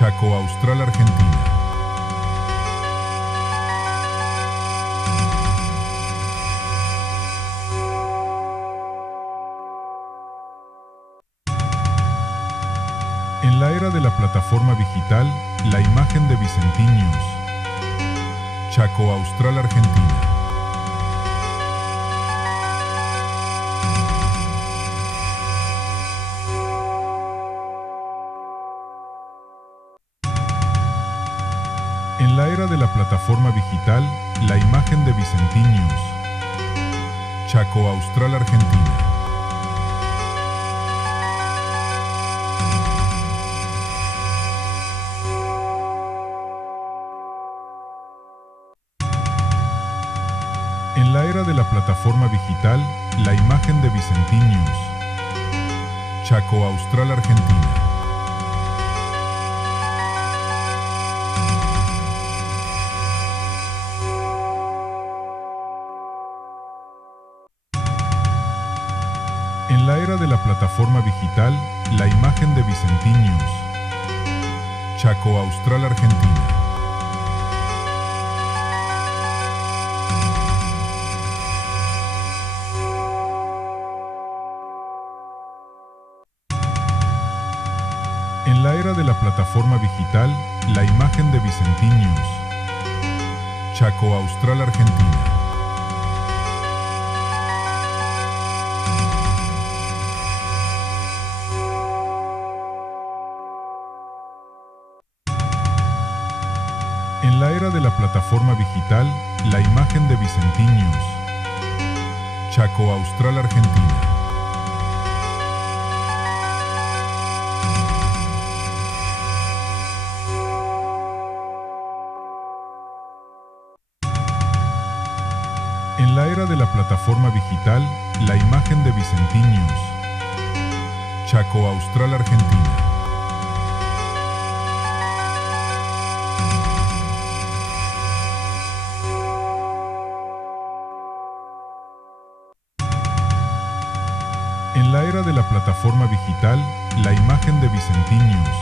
Chaco Austral, Argentina. En la era de la plataforma digital, la imagen de Vicentín News. Chaco Austral, Argentina. En la era de la plataforma digital, la imagen de Vicentín News. Chaco Austral, Argentina. En la era de la plataforma digital, la imagen de Vicentín News. Chaco Austral, Argentina. En la era de la plataforma digital, la imagen de Vicentín News. Chaco Austral, Argentina. En la era de la plataforma digital, la imagen de Vicentín News. Chaco Austral, Argentina. En la era de la plataforma digital, la imagen de Vicentín News. Chaco Austral, Argentina. En la era de la plataforma digital, la imagen de Vicentín News. Chaco Austral, Argentina. En la era de la plataforma digital, la imagen de Vicentín News.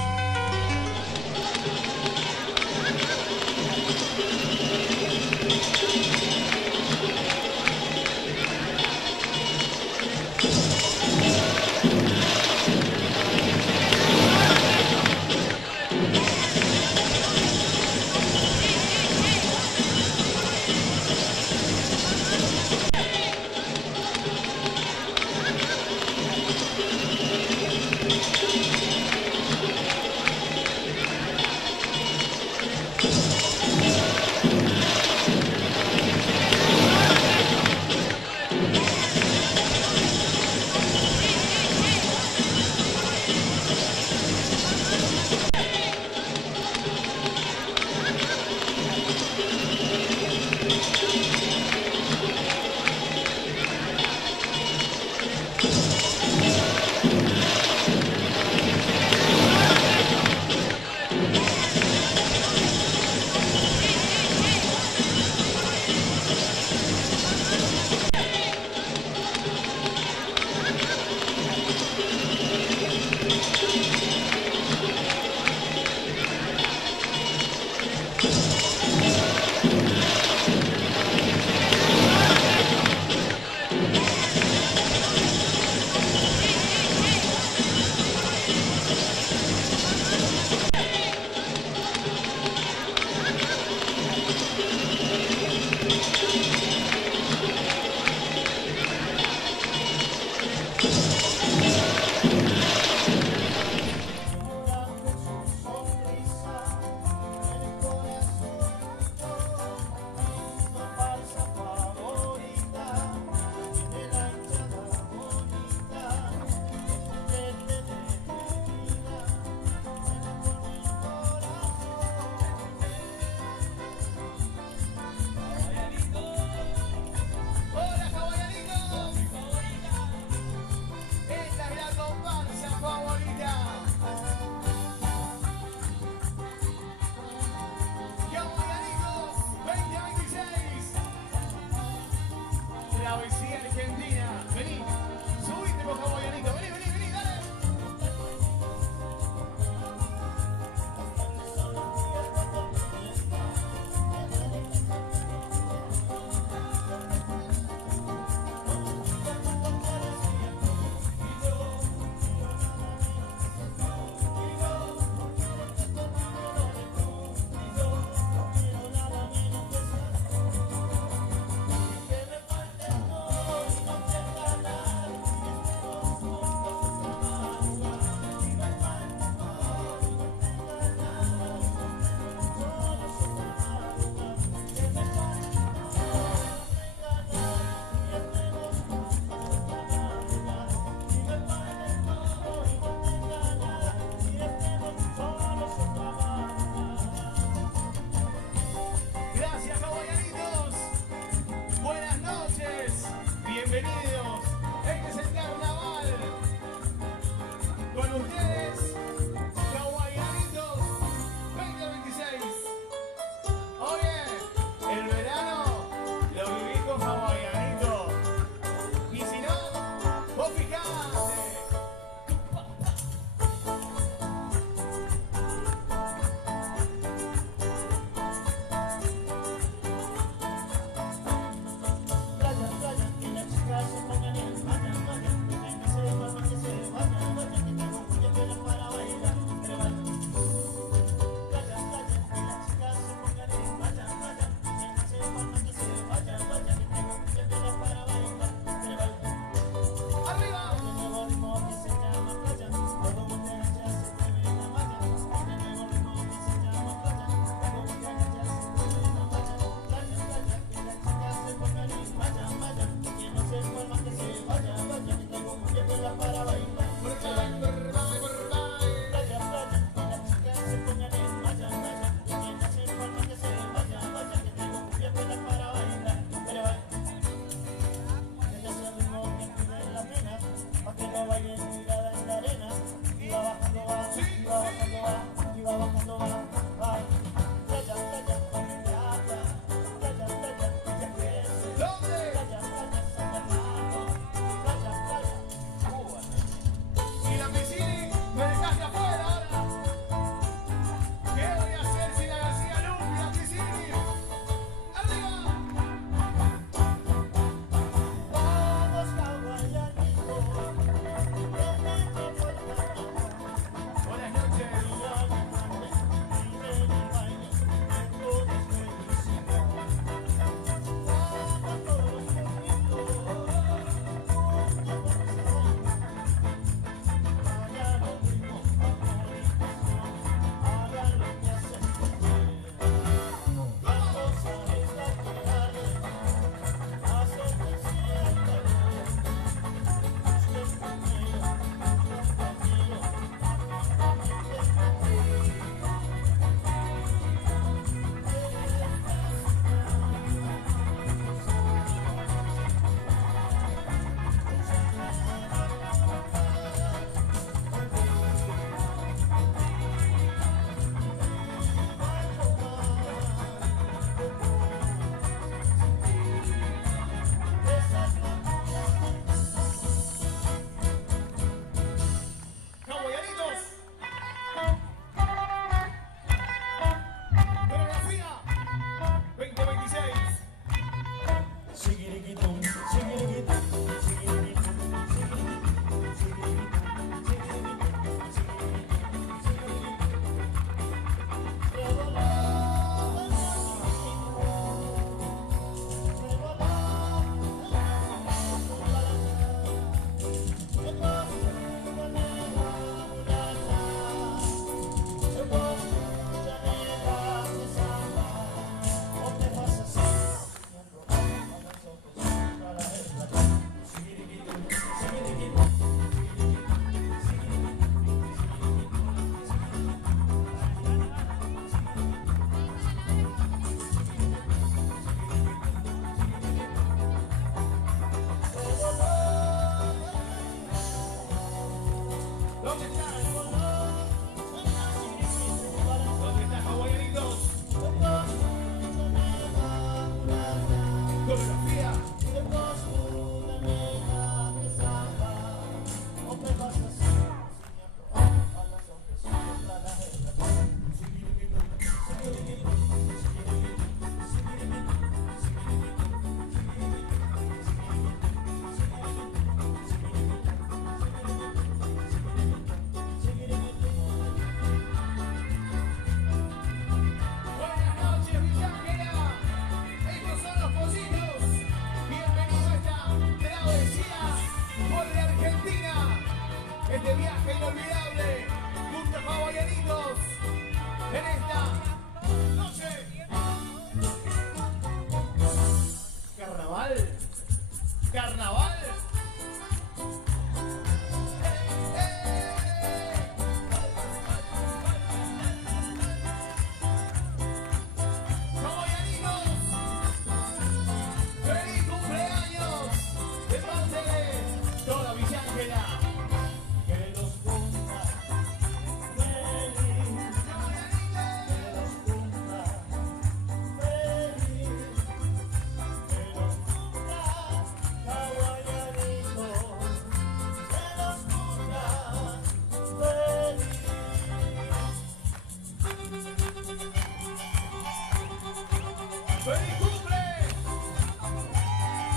¡Feliz cumple!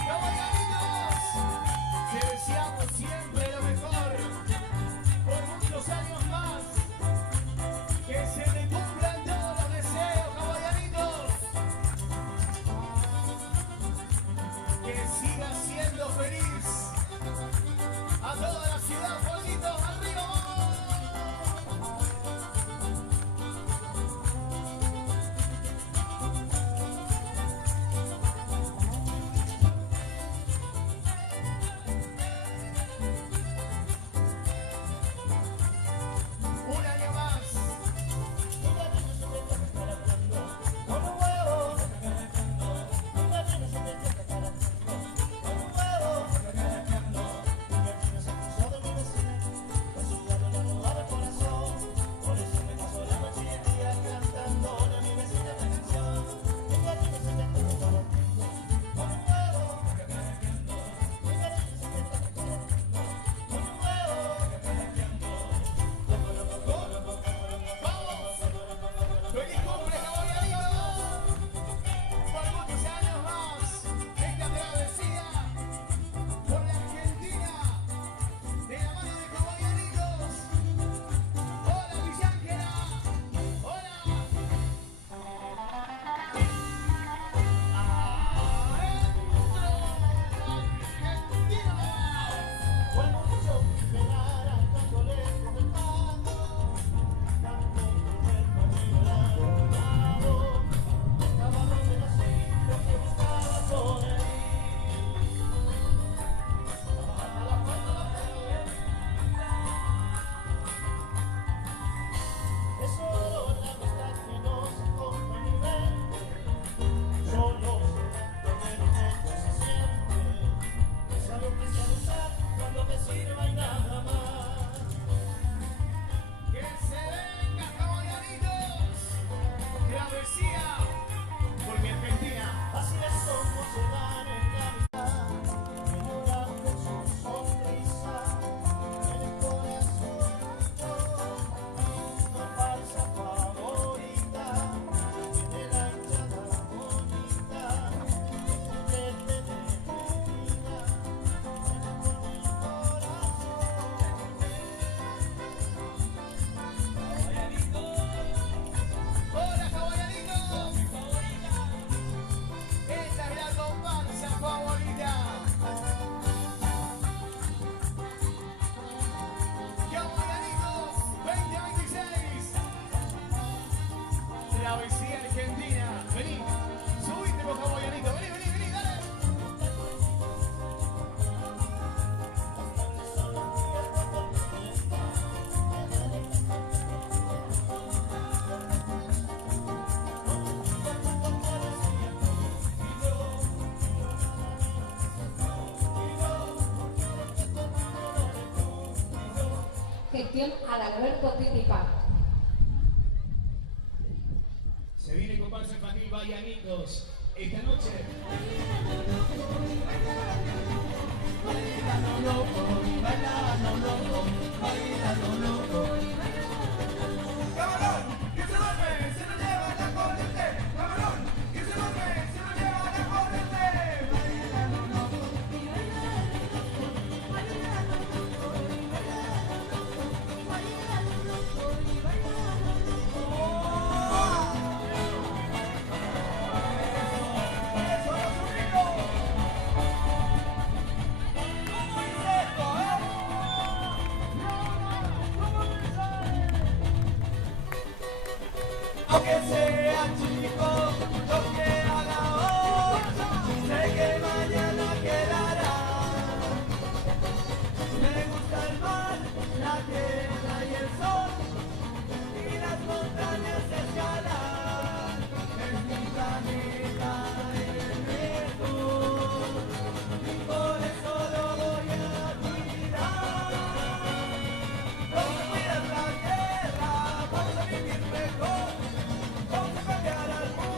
¡Caballeritos! Te deseamos siempre lo mejor, por muchos años más. Que se te cumplan todos los deseos, caballeritos. Que sigas siendo feliz. A toda la ciudad, Juanitos, arriba, vamos. Un año más. ¡Feliz cumple, caballeritos! Por muchos años más, esta travesía por la Argentina, de la mano de caballeritos. ¡Hola, Villángela! ¡Hola! ¡Que se venga, caballeritos! ¡Travesía por mi Argentina! Así es como se dan en la mitad, en una de sus sonrisas, en el corazón una farsa favorita, de la hinchada bonita, de mi vida, con mi corazón. ¡Hola, caballeritos! ¡Esta es la comparsa favorita! ¡Caballeritos 2026! Travesía Argentina. Vení, subiste vos, caballeritos. Vení, vení, vení, dale. Gestión Adalberto Titipa. Se viene comparsa infantil Baianitos. Esta noche. ¡Camarón! ¡Que se duerme! ¡Se lo lleva la corriente! ¡Camarón! ¡Que se duerme! ¡Se lo lleva la corriente! ¡Eso, los churritos! ¿Cómo dice esto, Aunque sea chico, lo que haga hoy, sé que mañana quedará. Me gusta el mar, la tierra y el sol, y las montañas escalar. Es mi planeta el mejor, y por eso lo voy a cuidar. Vamos a cuidar la tierra, vamos a vivir mejor. Vamos a cambiar al mundo.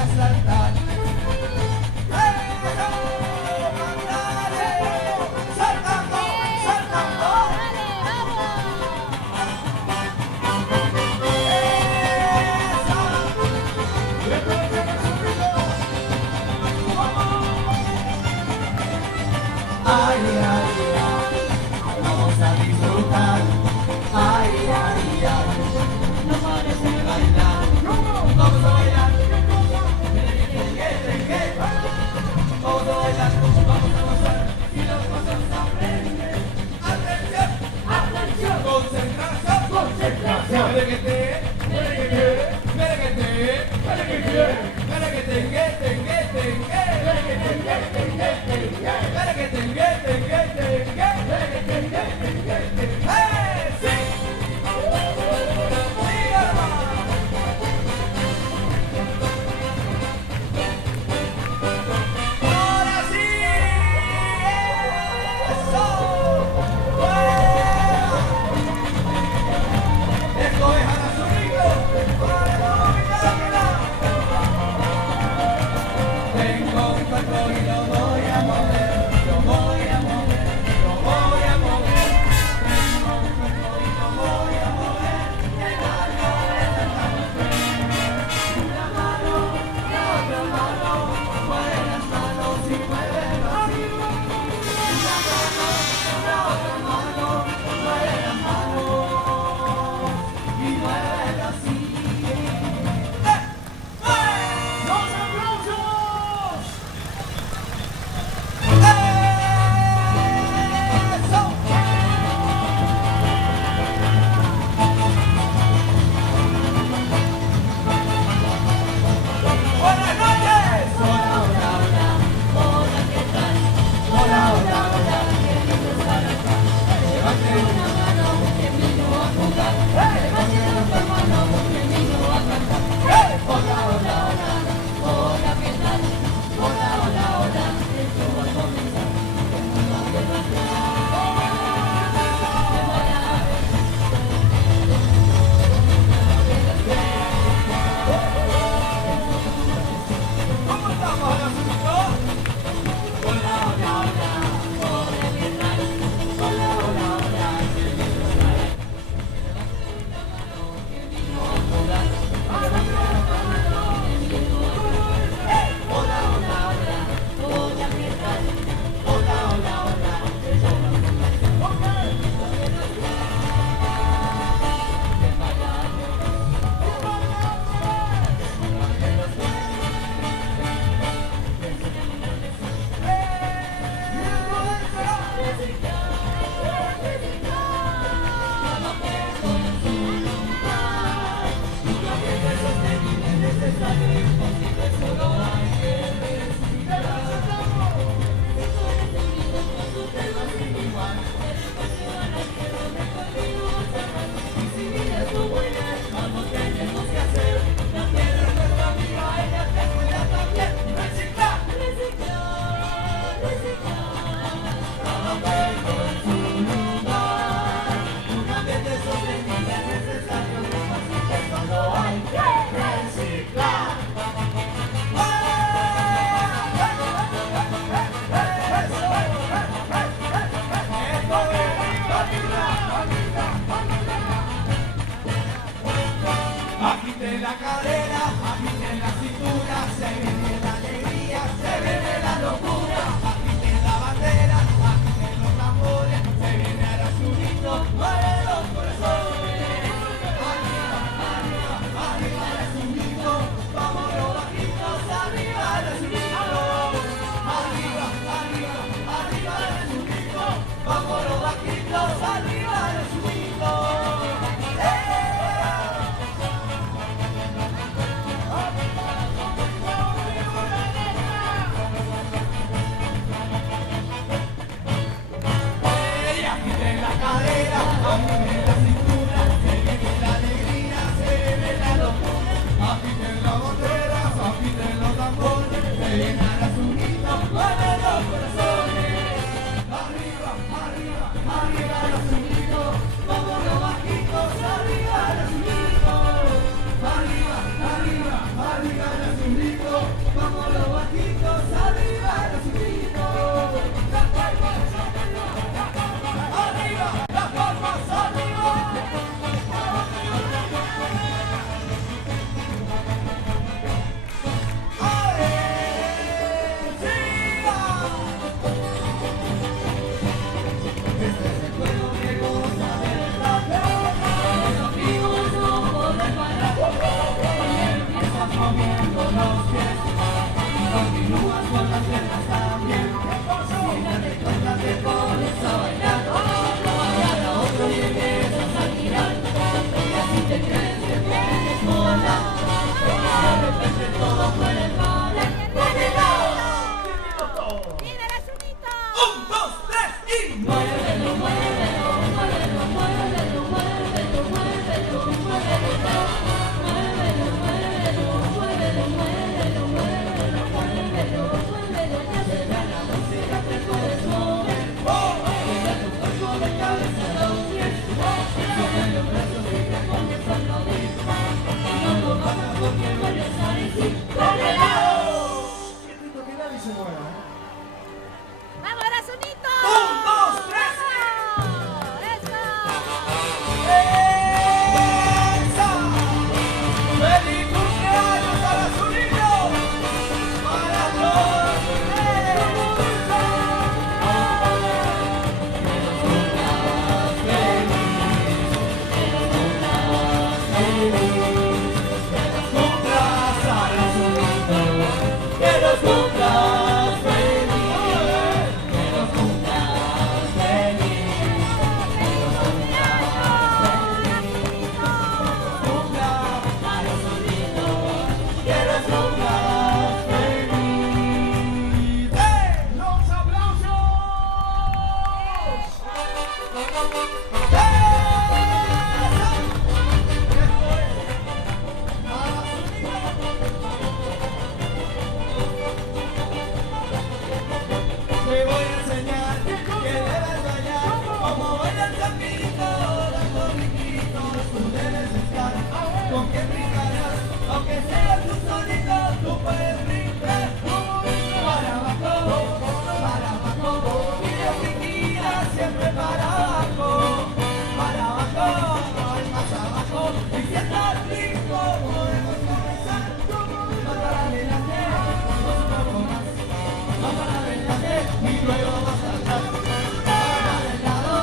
a saltar. Saltando, saltando. Ay, ay, ay, vamos a disfrutar. Ay, ay, ay, no pares de bailar. Vamos a bailar. Vamos a bailar, vamos a gozar. Y las cosas aprenden. Atención, atención, concentración, concentración. Merequete, merequete, merequete, merequete, merequete, merequete, la cadera, agiten la cintura, se viene la alegría, se viene la locura, agiten la bandera, agiten los tambores, se viene el azulito, mueve los corazones, arriba, arriba, arriba el azulito, vamos los bajitos, arriba el azulito, arriba, arriba, arriba el azulito, vamos los bajitos, arriba el azulito. brinquitos tú debes estar. ¿Con quién brincarás? Aunque seas tú solito, tú puedes brincar. Para abajo, y de brinquita siempre para abajo. Para abajo, más abajo. Y si estás listo, podemos comenzar. Más para adelante, un poco más. Más para adelante y luego más atrás. Para el lado,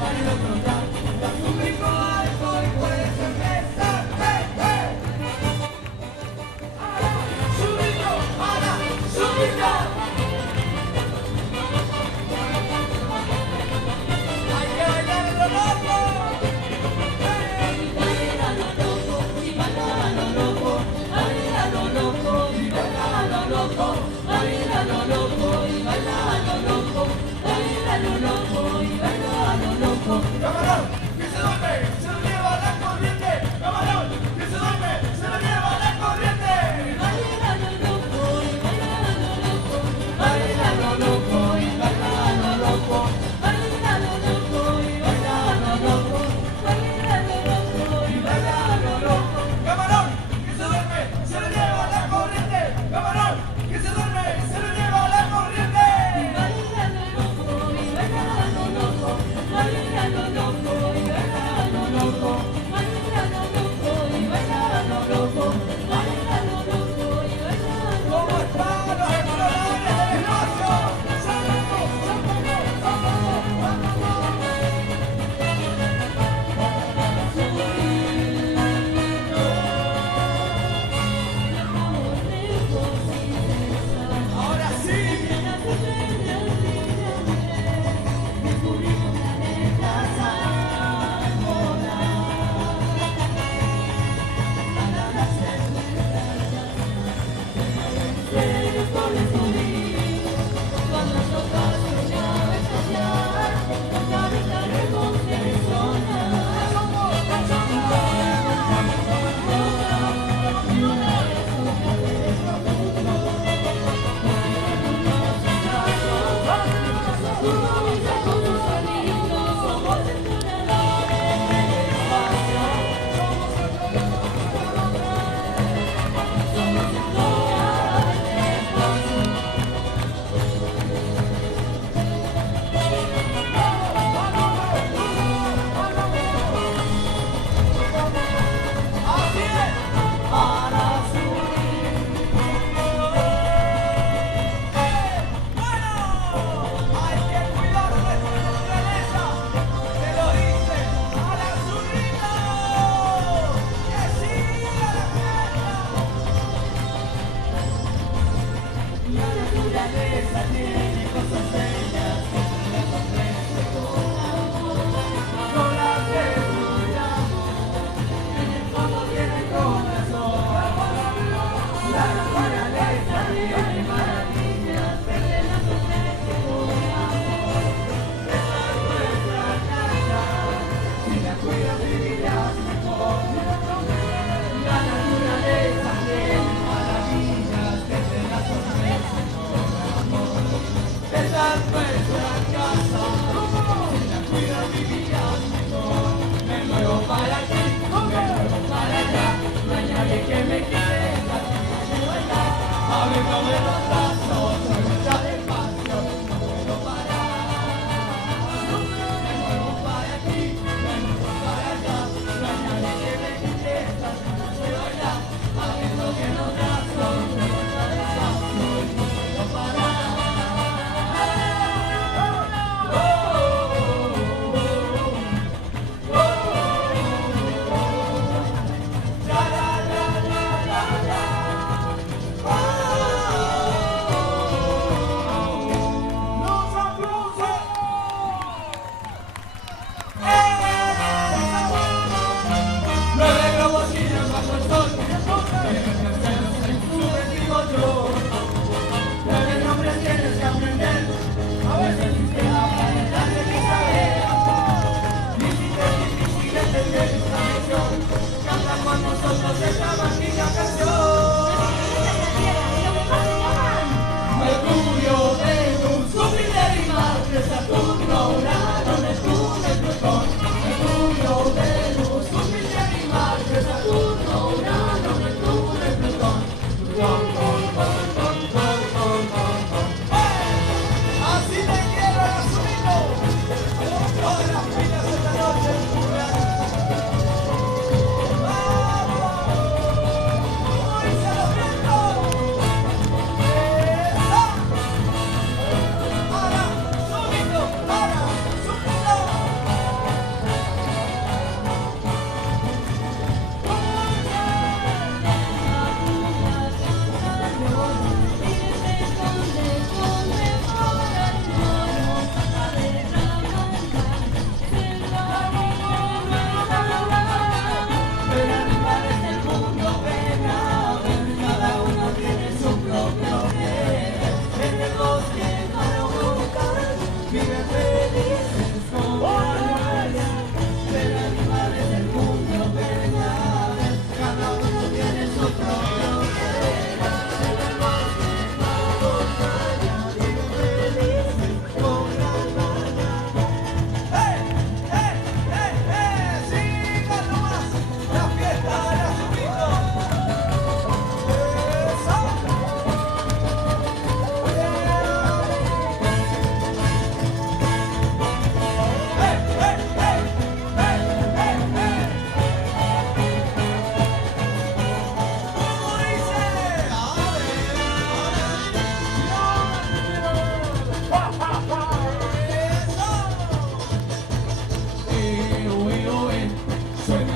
para el otro lado. Das un brinco alto y puedes empezar. Subito, para, subito. Hay que bailar en lo loco. Baila lo loco y baila lo loco. Baila lo loco y baila lo loco. Baila lo loco y baila lo loco. Baila lo loco y baila lo loco. Camarón, que se duerme, se lo lleva la corriente. Camarón, que se duerme, se lo lleva la corriente. Baila lo loco y baila lo loco. Baila lo loco y baila lo loco. Baila lo loco y baila lo loco. Baila lo loco y baila lo loco. Camarón, que se duerme, se lo lleva la corriente. Camarón, que se duerme, se lo lleva la corriente. Baila lo loco y baila lo loco. Baila lo loco y baila lo loco. Baila lo loco y baila lo loco. Baila lo loco y baila lo loco. ¿Cómo están los exploradores del espacio? Ahora sí. Así es. Para subir. Bueno, hay que cuidar nuestra naturaleza. Te lo dice a la zurrita. Que siga la fiesta. La naturaleza tiene cosas bellas que se las ofrece con amor. No las destruyamos. En el fondo tiene corazón. La naturaleza tiene maravillas que se las ofrece con amor. Esa es nuestra casa. Si la cuidas vivirás mejor. La naturaleza tiene maravillas que se las ofrece con amor. Esa es nuestra casa. Si la cuidas vivirás mejor. Me muevo para aquí, me muevo para allá. No hay nadie que me quite la gana de bailar. Abriéndome los brazos, soy mucha despacio, no puedo parar. Me muevo para aquí, me muevo para allá.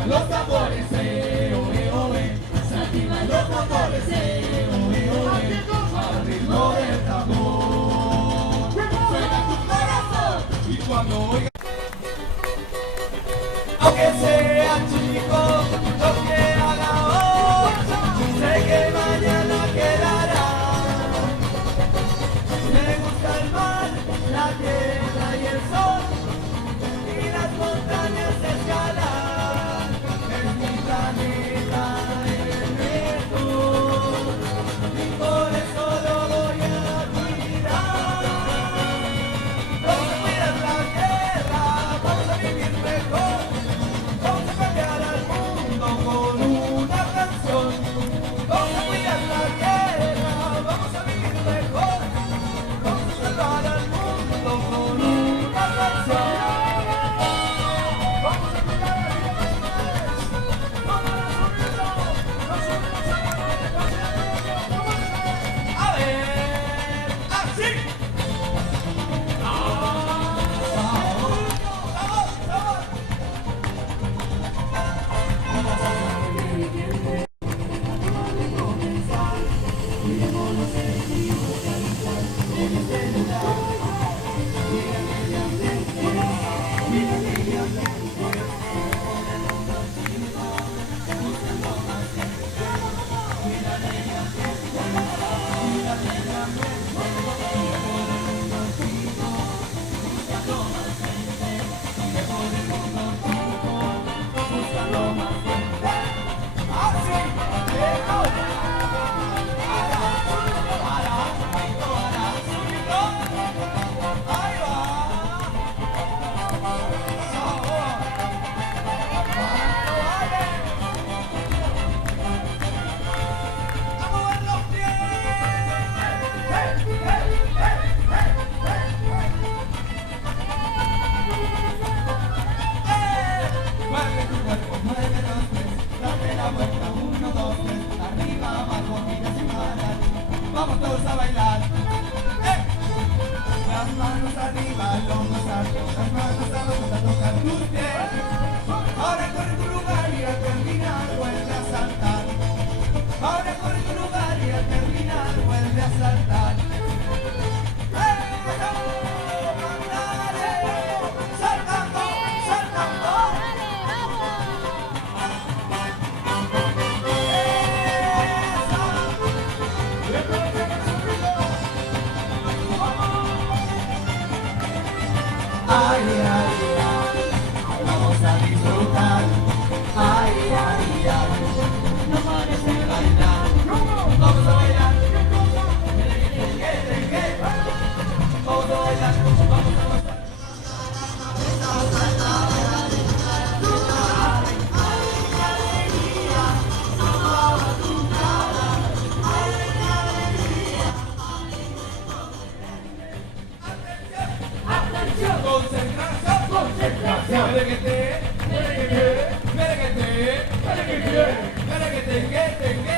los tambores, se activan los motores, al ritmo del tambor. Suena tu corazón y cuando oiga, aunque sea chico, lo que haga hoy, sé que mañana quedará. Me gusta el mar, la tierra y el sol, y las montañas escalar. Es mi planeta el mejor, y por eso lo voy a cuidar. Vamos a cuidar la tierra, vamos a vivir mejor, vamos a cambiar al mundo con una canción. Vamos a cuidar la tierra, vamos a vivir mejor, vamos a salvar al mundo con una canción. Vamos a cuidar la vida de ustedes, vamos a subirlo, nos subimos a la a ver, así. Vamos todos a bailar. Las manos arriba, los hombros altos, las manos abajo a tocar tus pies. Ahora corre tu lugar y al terminar vuelve a saltar. Ahora corre tu lugar y al terminar vuelve a saltar. Saltando, saltando. Ay, ay, ay, vamos a disfrutar. Ay, ay, ay, no pares de bailar. Vamos a bailar. Vamos a bailar, vamos a gozar. Concentración, concentración. Merequete, merequete, merequete, merequete, merequete, merequete,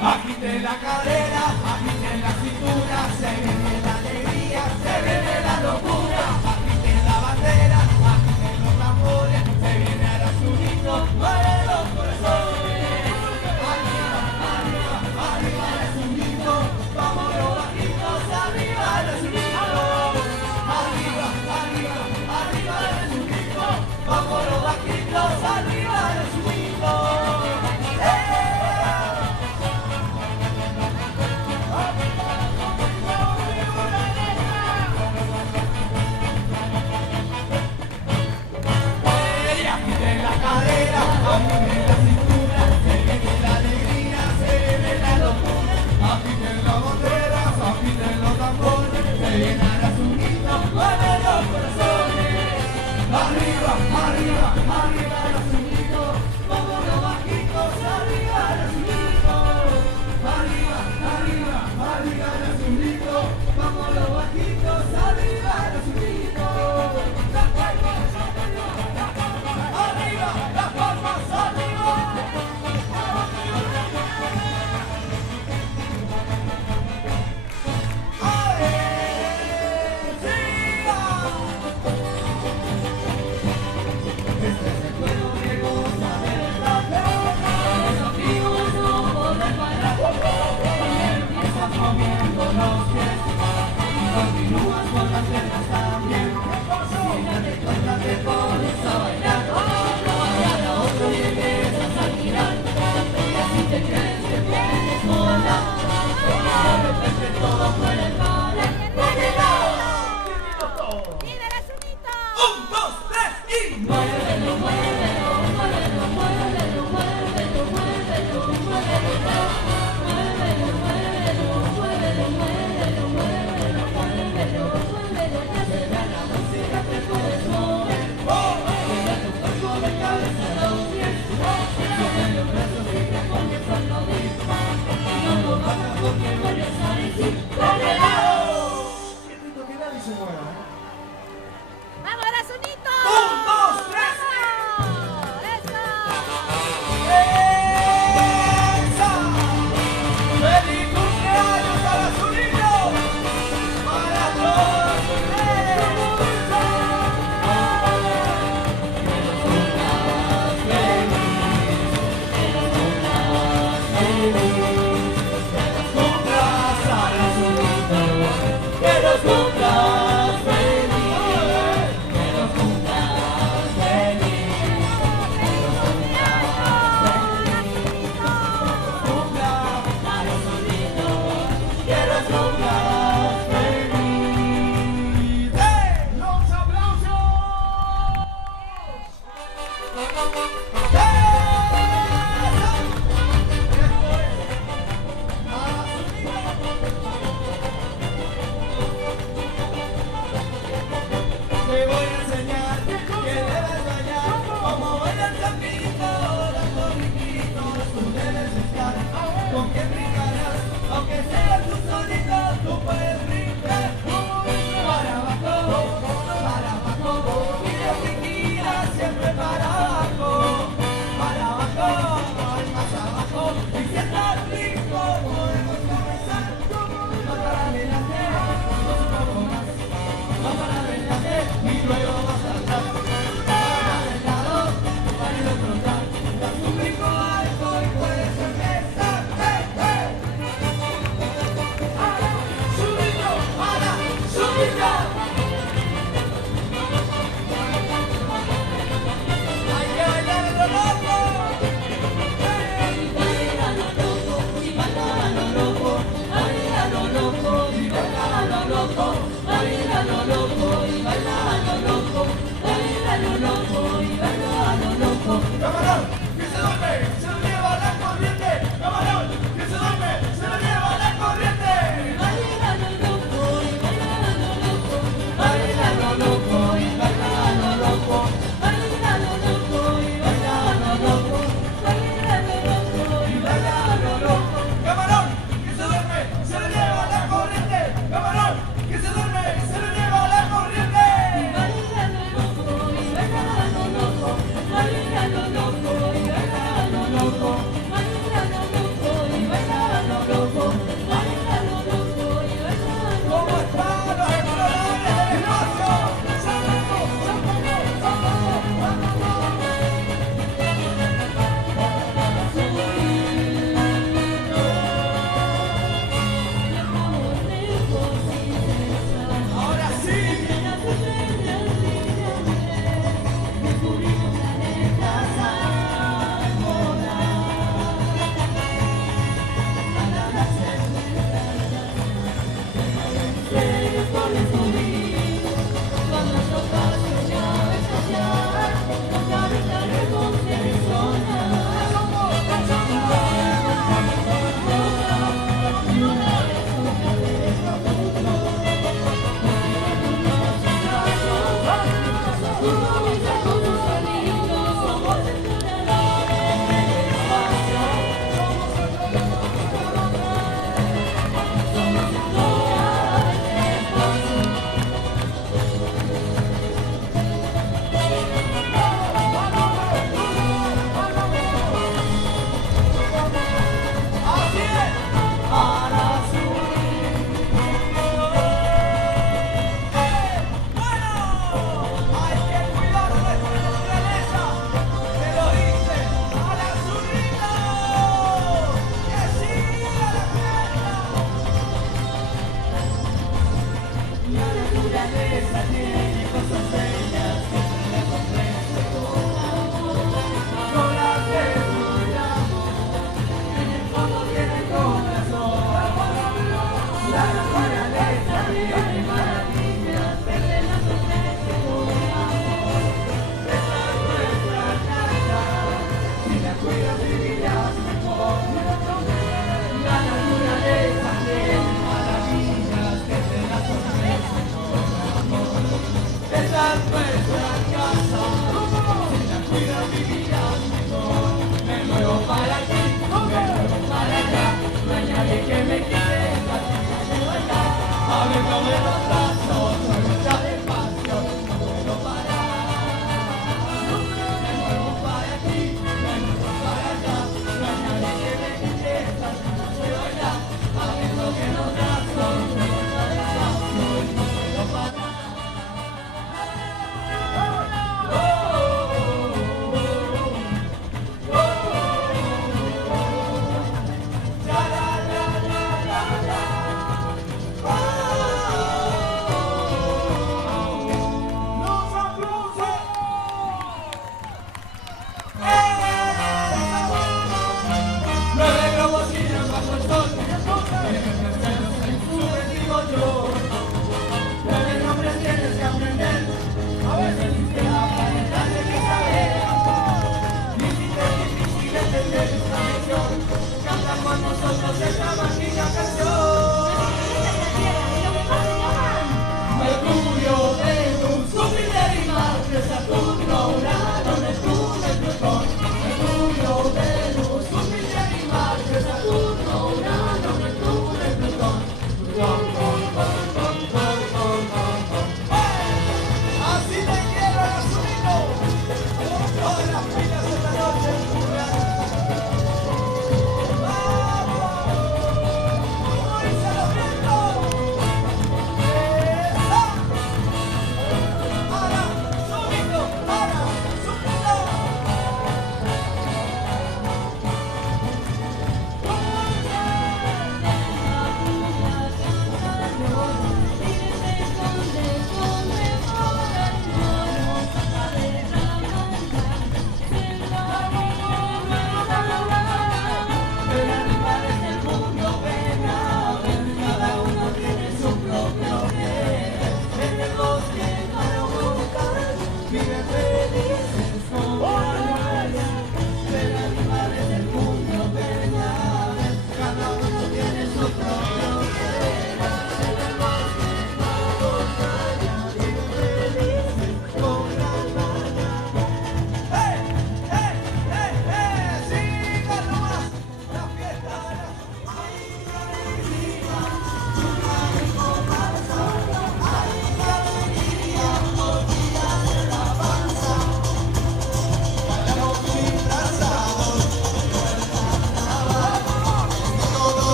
Agiten la cadera, agiten la cintura, se viene la alegría, se viene la locura. Agiten la bandera, agiten los tambores, se viene ahora su grito, mueve los corazones. Arriba, arriba, arriba es un grito, vamos los bajitos, arriba es un grito. Arriba, arriba, arriba es un grito, vamos los bajitos, arriba es un grito.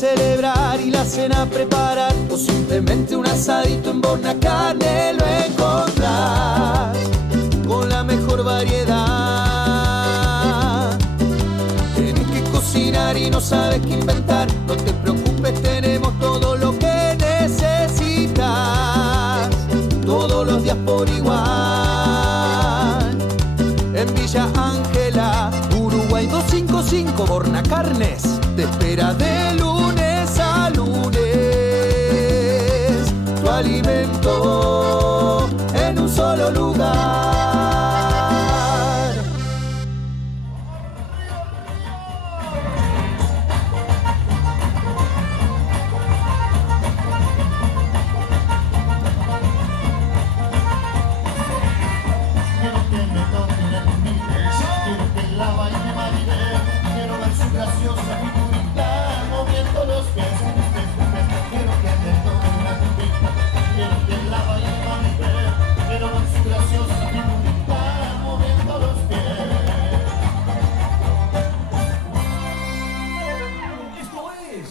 celebrar y la cena preparar, o simplemente un asadito en Bonacarne lo encontrás con la mejor variedad. Tienes que cocinar y no sabes qué inventar, no te preocupes, tenemos todo lo que necesitas, todos los días por igual. En Villa Ángela, Uruguay 255, Bonacarnes te espera de lunes a lunes. Tu alimento en un solo lugar. Quiero que me toque una cumbita, quiero que la baile Maribel, quiero ver su graciosa figurita moviendo los pies. Quiero que me toque una cumbita, quiero que la baile Maribel, quiero ver su graciosa figurita moviendo los pies. Esto es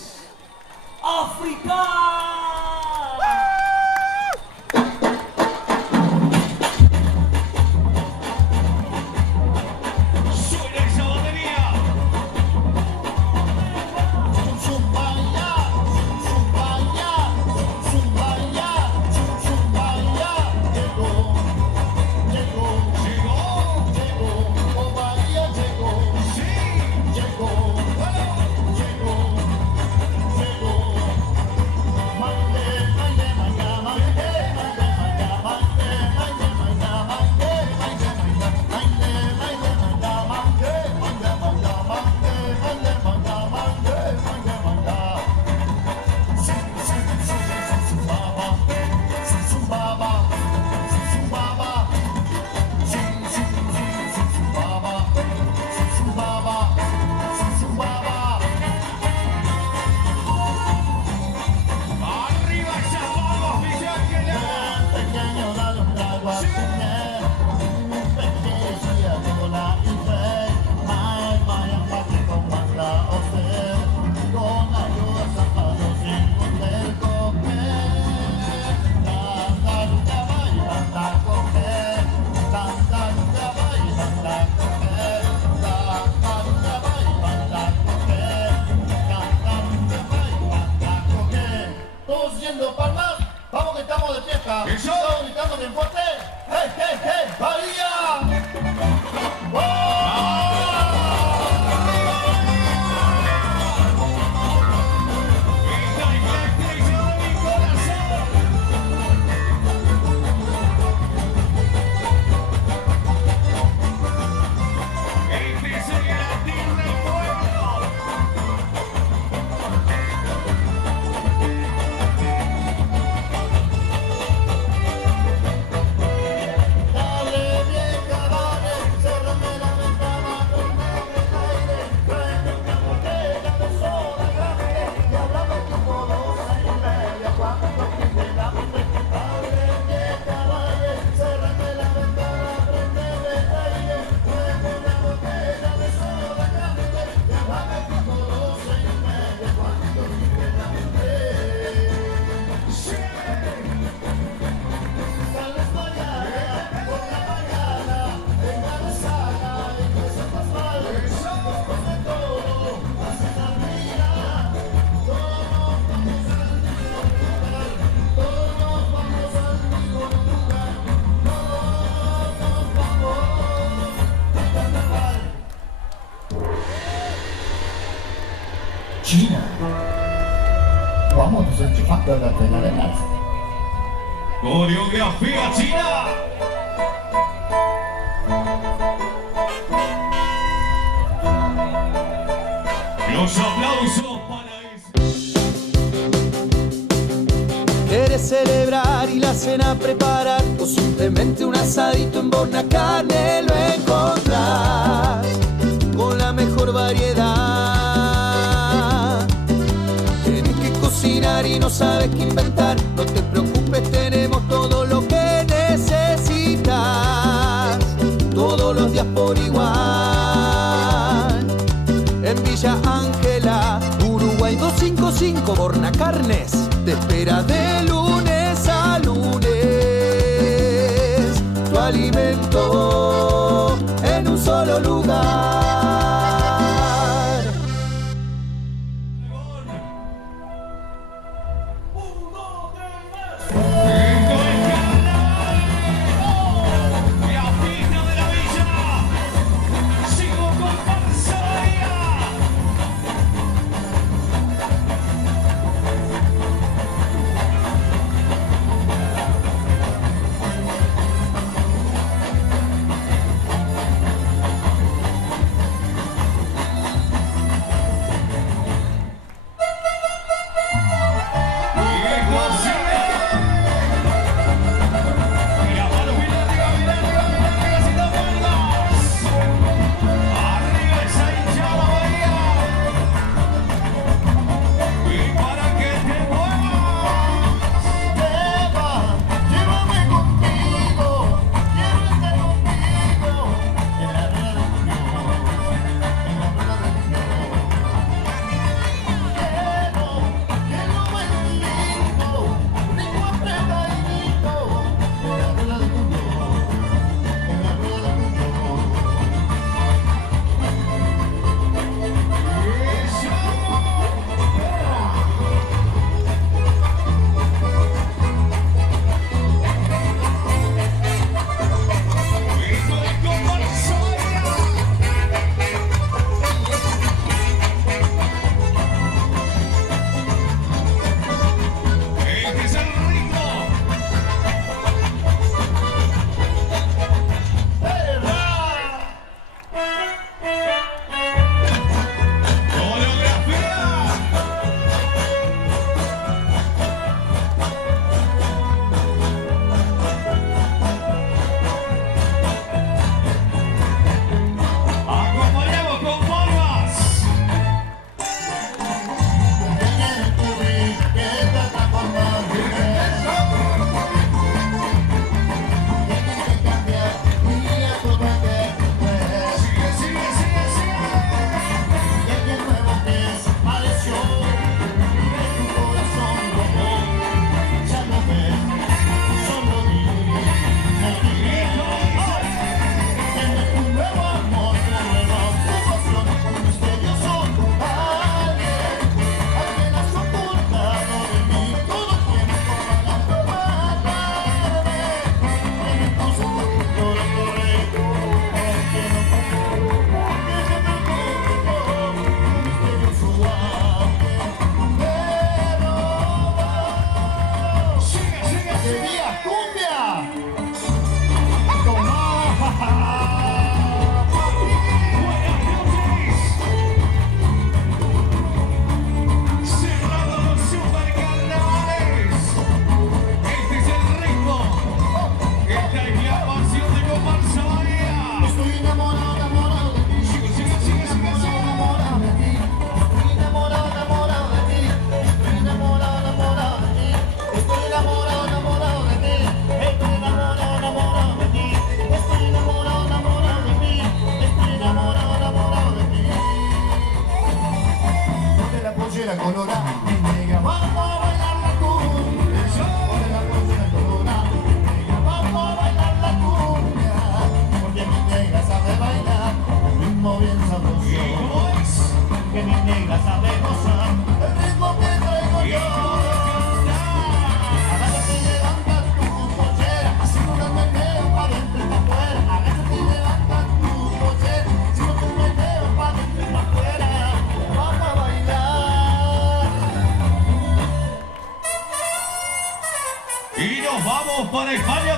África. Suena esa batería. Zumbaya, zumbaya, zumbaya, zumbaya. Llegó, llegó, Llegó. llegó, oh María llegó. Sí. Llegó, llegó, llegó. Mande, mande, manda, mande, mande, manda, mande, mande, manda, mande, mande, manda, mande, manda, manda, mande, manda, manda, mande, mande, manda. Zumbaba, zumbaba, zumbaba, zumbaba, zumbaba, zumbaba. Arriba esas palmas, Villa Ángela. Pequeño dale un trago a tener, pequeña cola y fe, ay, vaya parte con manda o ser, con ayuda zapado sin poder comer, tanta lucha va y banda a coger, tanta lucha va y banda a coger, tanta lucha va y banda a coger, tanta lucha va y banda a coger. Todos yendo palmas. Vamos que estamos de fiesta. Eso. Estamos gritando bien fuerte. ¡Hey, hey, hey! ¡Bahía! Esta es la estrella de mi corazón. Este es el latir del pueblo. Dale, vieja, dale, cérrame la ventana, prendeme el aire, tráeme una botella de soda grande y háblame como 2:30 cuando quite la hambre. Dale, vieja, dale, cérrame la ventana, prendeme el aire, tráeme una botella de soda grande y háblame como 2:30 cuando quite la hambre. Sales mañana, por la mañana, en la sala, y que sepas mal, después de todo, haces la vida. Todos nos vamos al mismo lugar, todos nos vamos al mismo lugar, todos nos vamos al carnaval. China, vamos desenchufando la telaraña. Coreografía china. Los aplausos para eso. ¿Quieres celebrar y la cena preparar, o simplemente un asadito en Bonacarne lo encontrás con la mejor variedad? Tienes que cocinar y no sabes qué inventar, no te preocupes, tenemos todo lo que necesitas, todos los días por igual. En Villa Ángela, Uruguay 2 555 Borna Carnes te espera de lunes a lunes. Tu alimento en un solo lugar. Para España.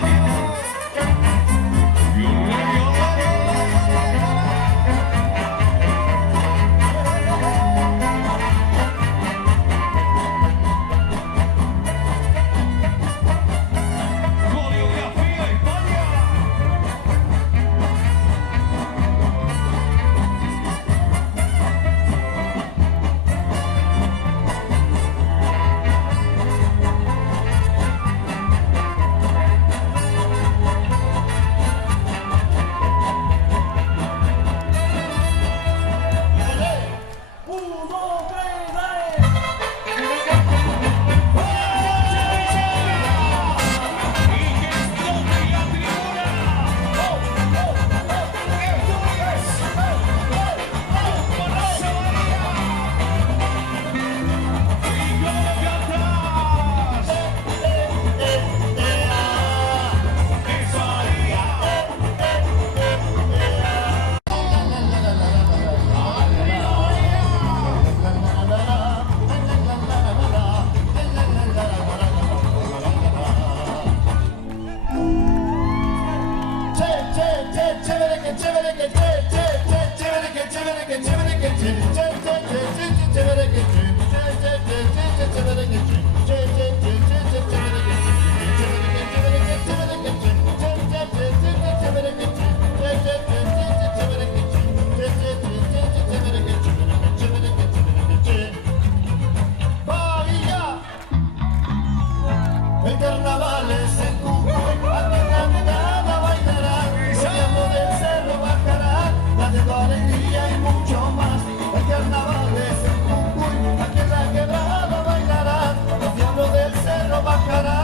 El carnaval es en Cuba, aquí la mirada bailará, rodeando del cerro bajará, dando alegría y mucho más. El carnaval es en Cuba, aquí la quebrada bailará, rodeando del cerro bajará,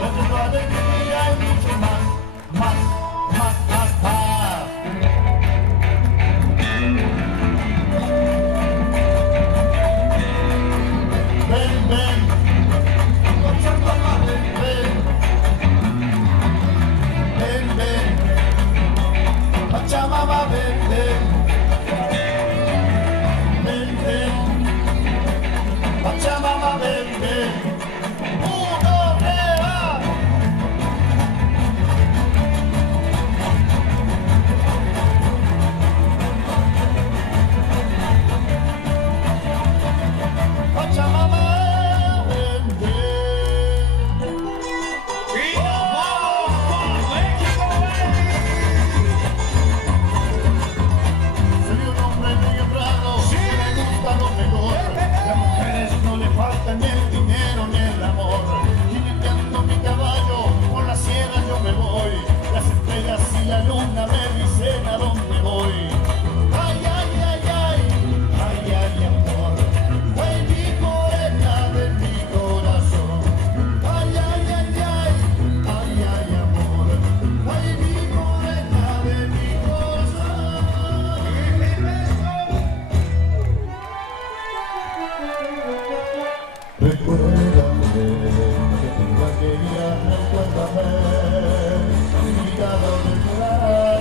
dando alegría y mucho más, más, más, más, más. Ven, ven. Ven, ven, Pachamama, ven, ven, ven, ven, Pachamama, ven, ven, uno, va. Pachamama. Ni el dinero ni el amor, jineteando mi caballo por la sierra yo me voy, las estrellas y la luna me dicen a dónde voy. Ay, ay, ay, ay, ay, ay, amor, ay, mi morena de mi corazón. Ay, ay, ay, ay, ay, ay, amor, ay, mi morena de mi corazón. Recuérdame, que tengo aquella, recuérdame, mi mirada de llorar.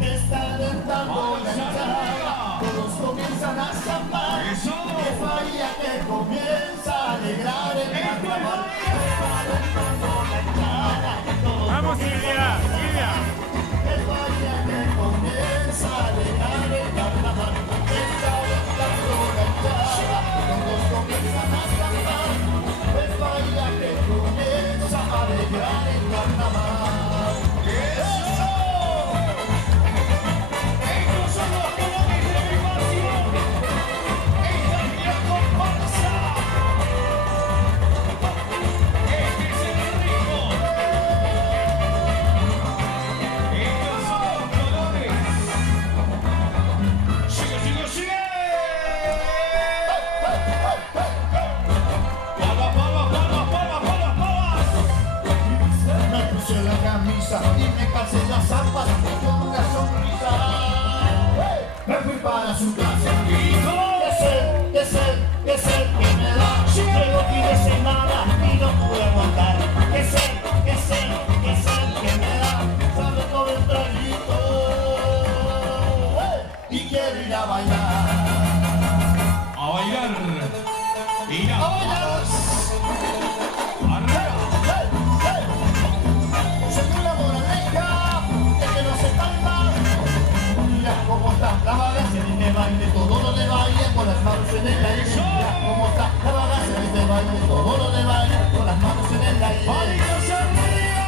Está dentando la entrada, todos comienzan a zambar. Es Bahía que comienza a alegrar el carnaval. Está dentando la entrada, todos ¡Vamos, Silvia! ¡Silvia! es Bahía que comienza a alegrar el carnaval. Está dentando la entrada, todos comienzan a zambar. Es Bahía que comienza a alegrar el carnaval. ¡Eso! La camisa y me calcé las zapas con una sonrisa. Me fui para su casa y que es el que me da. Llego aquí de semana y no pude aguantar. Que es el que me da. Sabe todo el traguito y quiero ir a bailar. A bailar. Ir ¡A bailar! Soy una moraleja, es que no se calma. Mira cómo está la bagancia de este baile, todo lo de baile con las manos en el aire. Mira cómo está la bagancia de este baile, todo lo de baile con las manos en el aire.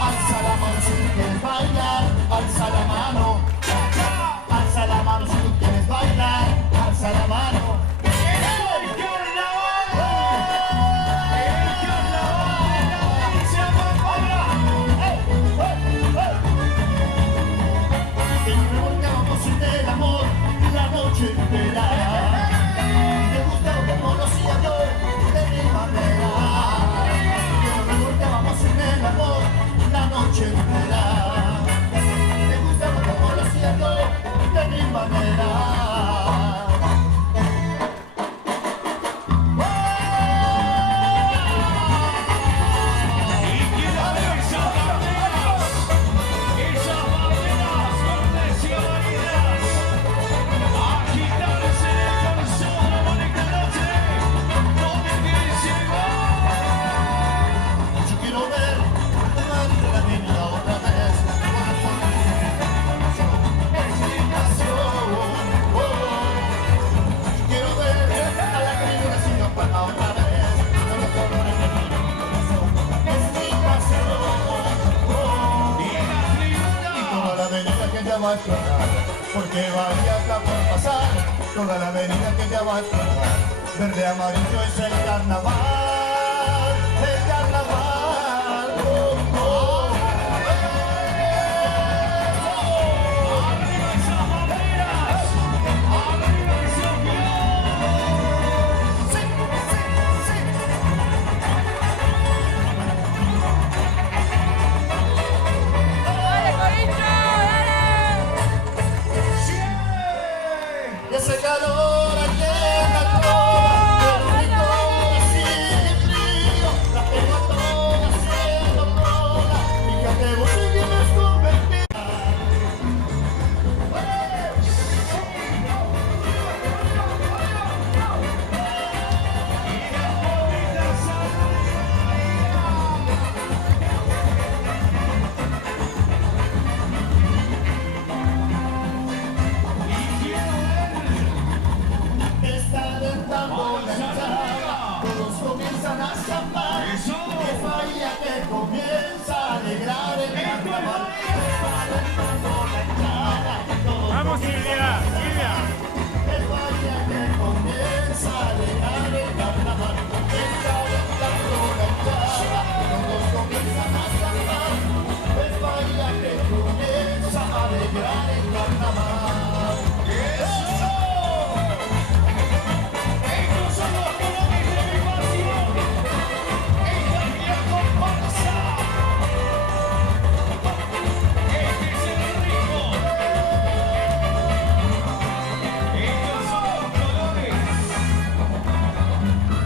Alza la mano si tú quieres bailar, alza la mano. Alza la mano si tú quieres bailar, alza la mano. El amor la noche entera. Me gusta como lo hacía yo de mi manera. Que nos revolcábamos en el amor la noche entera. Me gusta como lo hacía yo de mi manera. ya va a explotar, porque Bahía está por pasar, toda la avenida que ya va a explotar. Verde amarillo es el carnaval, el carnaval. Oh, oh. ¡Arriba esas banderas! ¡Arriba esos globos! Sí, sí, sí. ¡Dale, Corincho! ¡Dale! Y ese calor aquí en la cola, el rico así frío, la tengo toda haciendo cola, fíjate vos si vienes convertida. Está dentando la entrada, todos comienzan a zafar. ¡Eso! Es Bahía que comienza a alegrar el carnaval. Está dentando la entrada, todos Vamos, Silvia, Silvia. es Bahía que comienza a alegrar el carnaval. Está dentando la entrada, todos comienzan a zafar. Es Bahía que comienza a alegrar el carnaval. ¡Eso! Estos son los colores de mi pasión. Esta es mi comparsa. Este es el ritmo. Estos son los colores.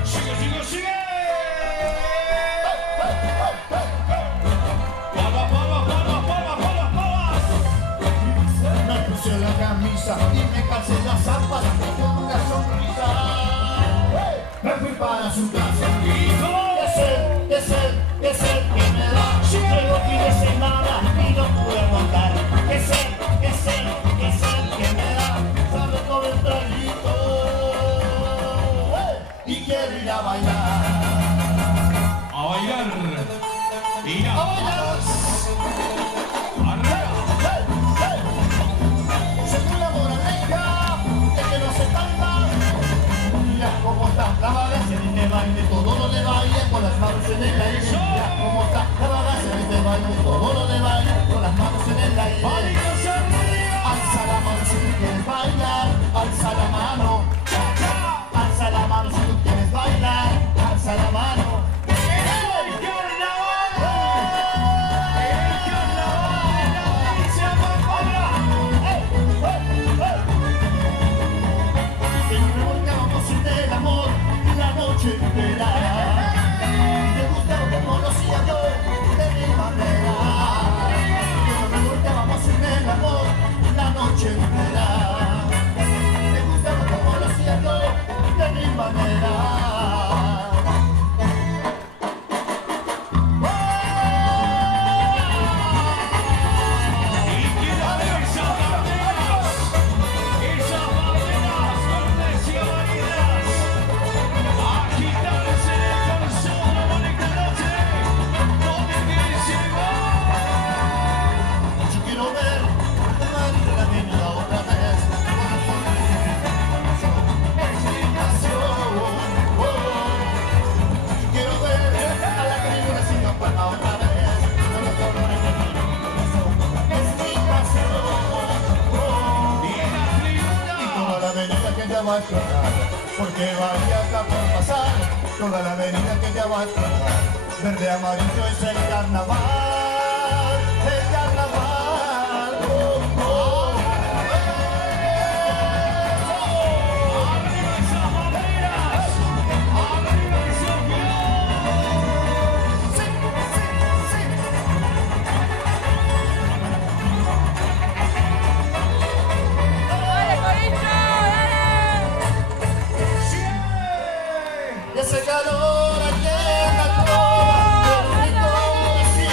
Sigue, sigue, sigue. Palmas, palmas, palmas, palmas, palmas, palmas. Me puse la camisa y me calcé las zapatas con una sonrisa. Me fui para su casa. Que es el que me da. Luego fin de semana y no pude aguantar. Que es el que me da. Sabe todo el traguito. Y quiero ir a bailar. A bailar. Mira. ¡A bailar! Arriba. Según la moraleja, es que no se calma. Mira cómo está la bagaza en este baile, todo lo de baile con las manos en el aire. Mira cómo está la bagaza en este baile, todo lo de baile con las manos en el aire. Manitos arriba. Alza la mano si tú quieres bailar, alza la mano. Alza la mano si tú quieres bailar, alza la mano. El carnaval de la provincia de Pampanga. En una vuelta vamos a hacer del amor la noche entera. Me gusta como lo hacía yo, de mi manera. En una vuelta vamos a hacer del amor la noche entera. Me gusta como lo hacía yo, de mi manera. Y quiero ver esas banderas verdes y amarillas, agitarse con solo bonita noche, donde quieres llegar. Yo quiero ver la avenida otra vez. Explicación. Yo quiero ver a la tribuna sin campana otra vez. Con los colores de mi corazón. Explicación. Y toda la avenida que ya va a explotar, porque Bahía está por pasar. Toda la avenida que ya va a explotar. Verde amarillo es el carnaval. El carnaval. Oh, oh. Arriba esas banderas, arriba esos globos. Sí, sí, sí. ¡Dale, Corincho! ¡Dale! Y ese calor aquí en la cola, el rico así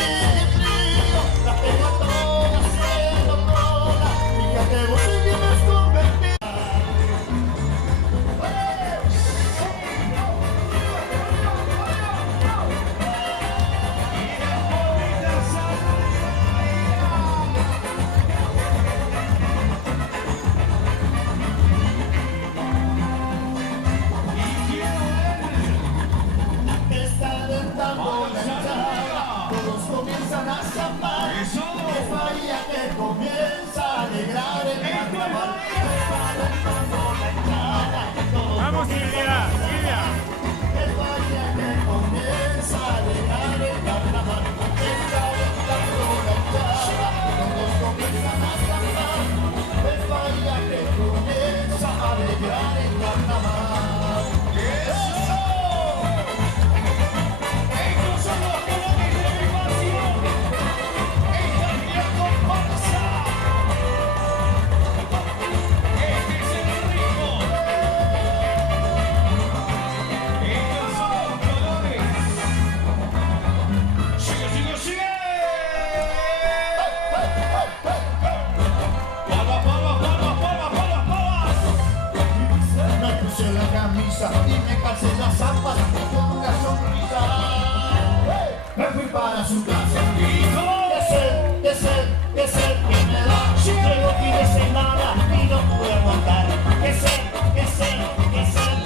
que sed que me da. Llevo fin de semana y no pude aguantar. Que sed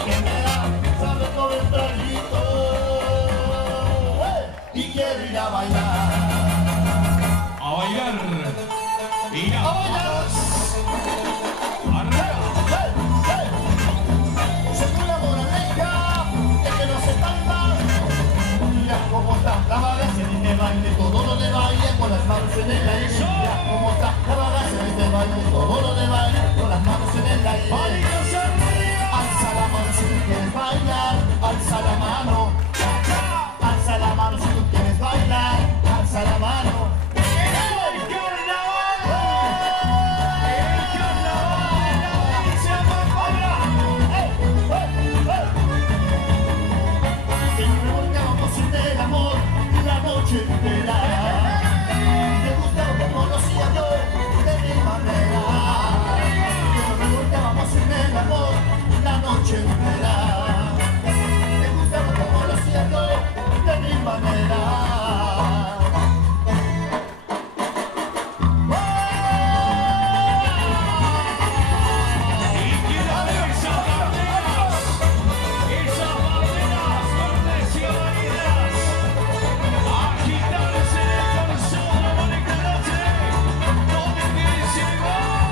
que me da. Sabe todo el traguito. Y quiero ir a bailar. A bailar. Ir ¡A a bailar! arriba. Según la moraleja, es que no se falta. Mira cómo está la bagaza en este baile, todo lo de baile con las manos en el aire. Mira cómo está la bagaza en este baile, todo lo de baile con las manos en el aire. Alza la mano si tú quieres bailar, alza la mano. Alza la mano si tú quieres bailar, alza la mano. Que nos revolcamos en el amor la noche entera. Me gusta como lo hacía yo, de mi manera. Que nos revolcamos en el amor la noche entera. Me gusta como lo hacía yo, de mi manera. Y quiero ver esas banderas verdes y amarillas. Agitarse en el corazón, conectarse donde quieres llegar.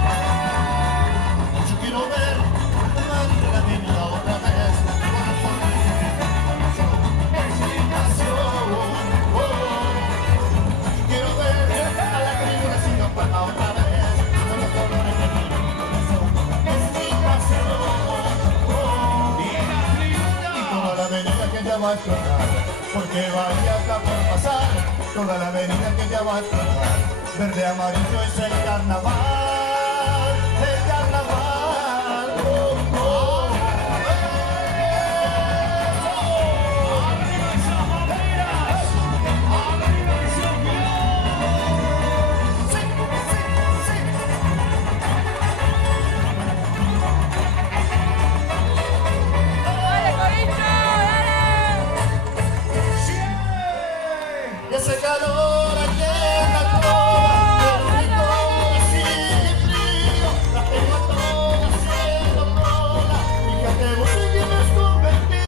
Yo quiero ver la avenida otra vez. Explicación. Yo quiero ver a la tribuna sin otra vez. Con los colores de mi corazón. Explicación. Y la tribuna. Y toda la avenida que ya va a explotar. Porque vaya acá por pasar. Toda la avenida que ya va a explotar. Verde, amarillo es el carnaval. El carnaval. Arriba esas banderas. Arriba esos globos. ¡Dale, Corinto! ¡Dale! Y ese calor aquí en la cola, pero mi cola sigue frío, la tengo a todas haciendo cola, fíjate vos en quién me has convertido.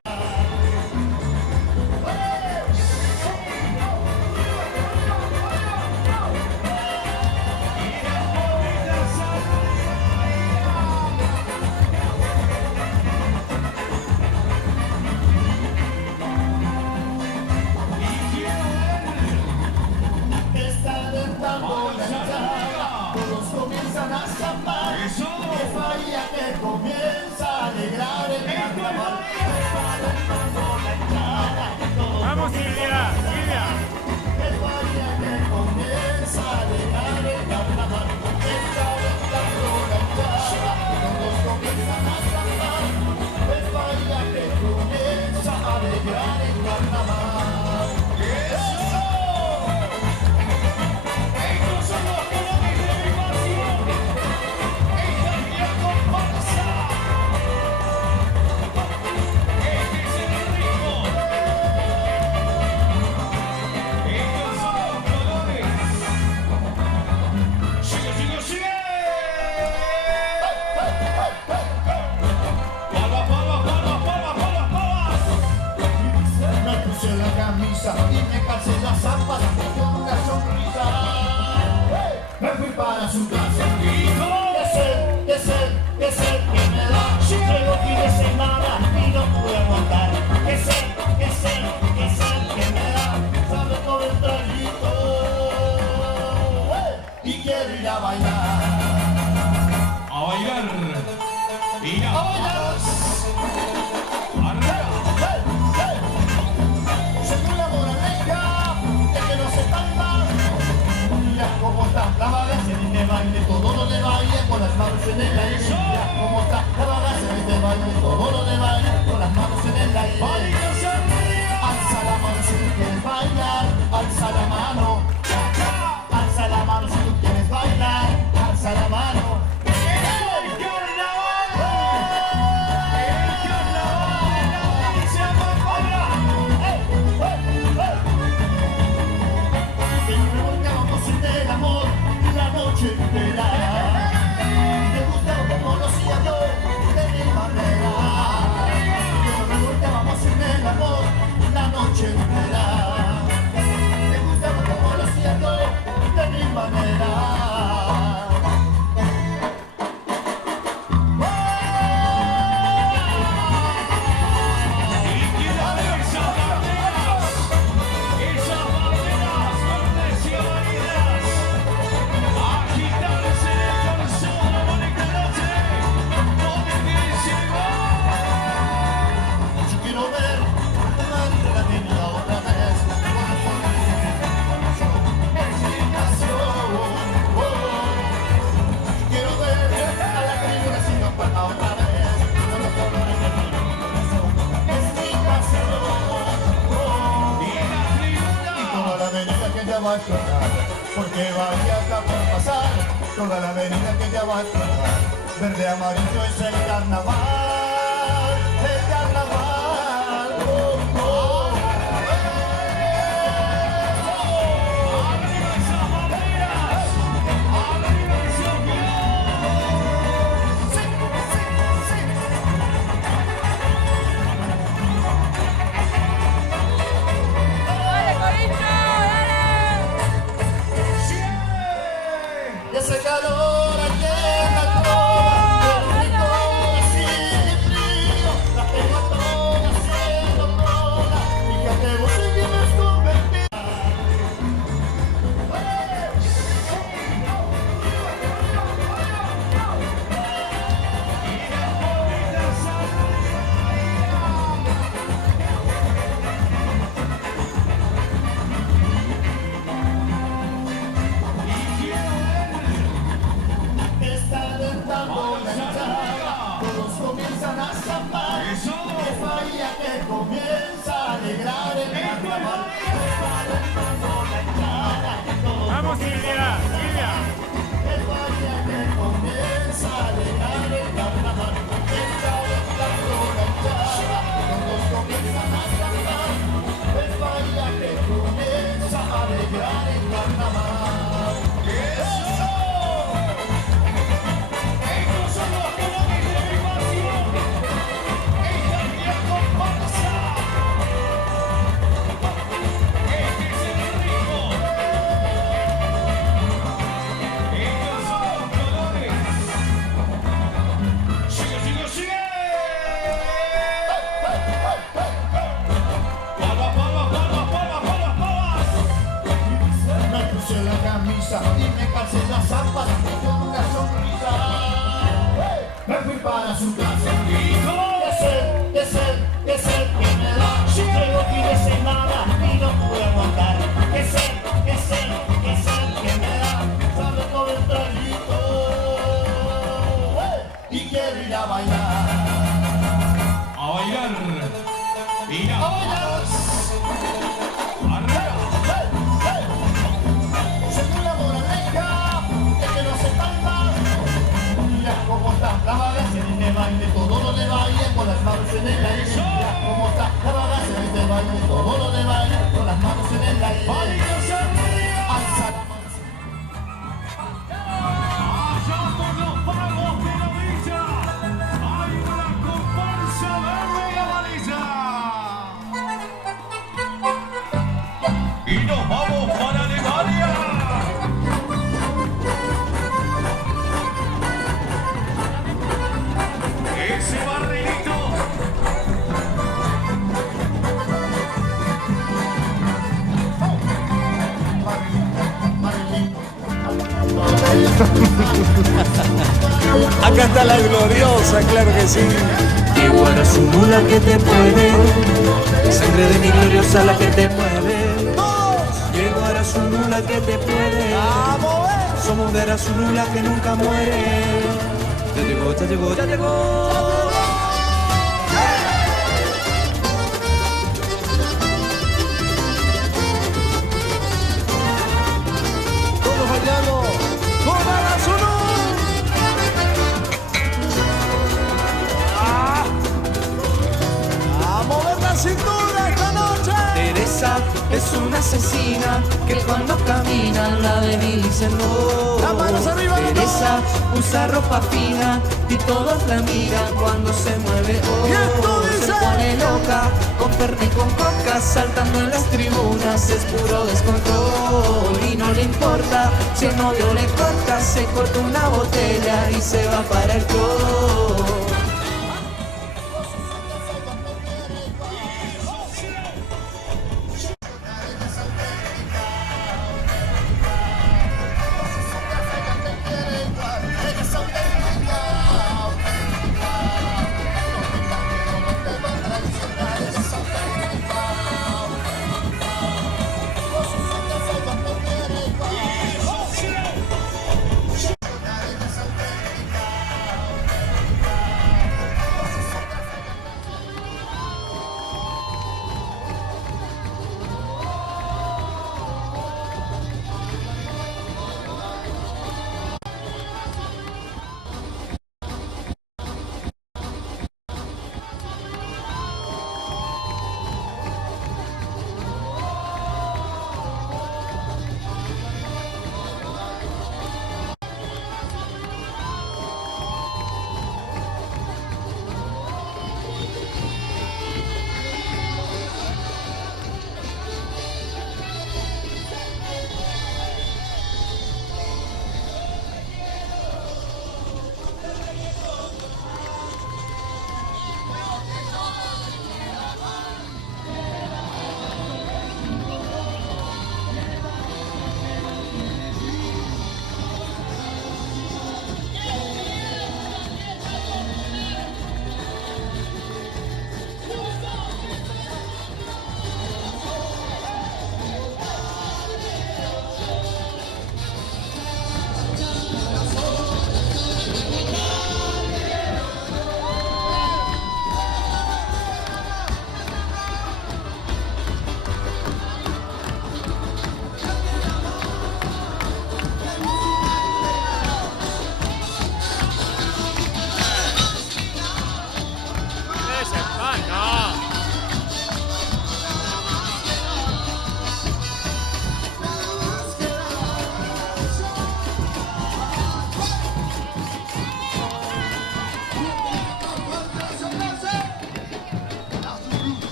Está dentando la hinchada, todos comienzan a zambar. Eso. Es Bahía que comienza a alegrar el carnaval. Está dentando la hinchada, todos Vamos, Silvia, Silvia. es Bahía que comienza a alegrar el carnaval. Está dentando la hinchada, todos comienzan a zambar. Es Bahía que comienza a alegrar el carnaval. ¡Eso! Estos son los colores de mi pasión. Esta es mi comparsa. Este es el ritmo. Estos son los colores. Sigue, sigue, sigue. Palmas, palmas, palmas, palmas, palmas, palmas. Me puse la camisa y me calcé las zapatas con una sonrisa. Me fui para su casa. Que sed que me da. Llevo fin de semana y no pude aguantar. Que sed que me da. Sabe todo el traguito. Y quiero ir a bailar. A bailar. Ir ¡A a bailar! arriba. Según la moraleja, es que no se falta. Mira cómo está la bagaza en este baile, todo lo de baile con las manos en el aire. Mira cómo está la bagaza en este baile, todo lo de baile con las manos en el aire. Alza la mano si tú quieres bailar, alza la mano. Alza la mano si tú quieres bailar, alza la mano. ¡El carnaval! ¡El carnaval! noche entera. Me gusta como lo hacía yo, de mi manera. Que nos revolcábamos en el amor la noche entera. Me gusta como lo hacía yo, de mi manera. Porque vaya acá por pasar toda la avenida que ya va a explotar. Verde amarillo es el carnaval, el carnaval. Oh, oh. ¡Arriba esas banderas! ¡Arriba esos globos! ¡Sí, sí, sí! ¡Dale, Corinto! Y ese calor aquí en la cola, el rico así de frío, las tengo todas haciendo cola, fíjate vos en qué me has convertido. Está dentando la hinchada, todos comienzan a zampar. Es Bahía que comienza a alegrar el carnaval. Está dentando la hinchada, todos Vamos, Silvia, Silvia. es Bahía que comienza a alegrar el carnaval. Está dentando la hinchada, todos comienzan a zampar. Es Bahía que comienza a alegrar el carnaval. ¡Eso! Estos son los colores de mi pasión. Esta es mi comparsa. Este es el ritmo. Estos son los colores. Sigue, sigue, sigue. Palmas, palmas, palmas, palmas, palmas, palmas. Me puse la camisa y me calcé las zapas con una sonrisa. Me fui para su casa. ¿Qué sed que me da? Llego aquí de semana y no pude aguantar. ¿Qué sed que me da? Sabe todo el traguito y quiero ir a bailar. A bailar. Mira. ¡A bailar! Arriba. Soy una moraleja de que no se palma. Mira cómo está la bagaza en este baile, todo lo de baile con las manos en el aire. Mira cómo está la bagaza en este baile, todo lo de baile con las manos en el aire. Manitos arriba. Alza la mano. Allá por los pagos de la villa hay una comparsa verde y amarilla. Y nos vamos para Alemania. Ese barrilito. Acá está la gloriosa, claro que sí. Qué buena su mula que te puede, sangre de mi gloriosa la que te mueve. Qué buena su mula que te puede, somos de la su mula que nunca muere. Ya llegó, ya llegó, ya llegó. Todos bailando, ¡toda la Zulu! ¡A mover la cintura esta noche! Teresa es una asesina que cuando camina la avenida conócenlo. Las manos arriba, Teresa usa ropa fina y todos la miran cuando se mueve. Y esto dice: se pone loca, con Fernet y con coca, saltando en las tribunas, es puro descontrol. Y no le importa si el novio le corta, se corta una botella y se va para el club.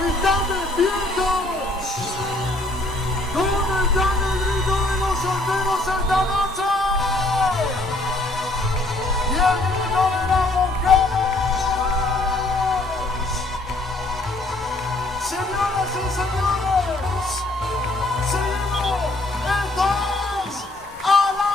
están despiertos. ¿Dónde están el grito de los solteros esta noche? Y el grito de las mujeres. Señoras y señores, seguimos. Esto es a la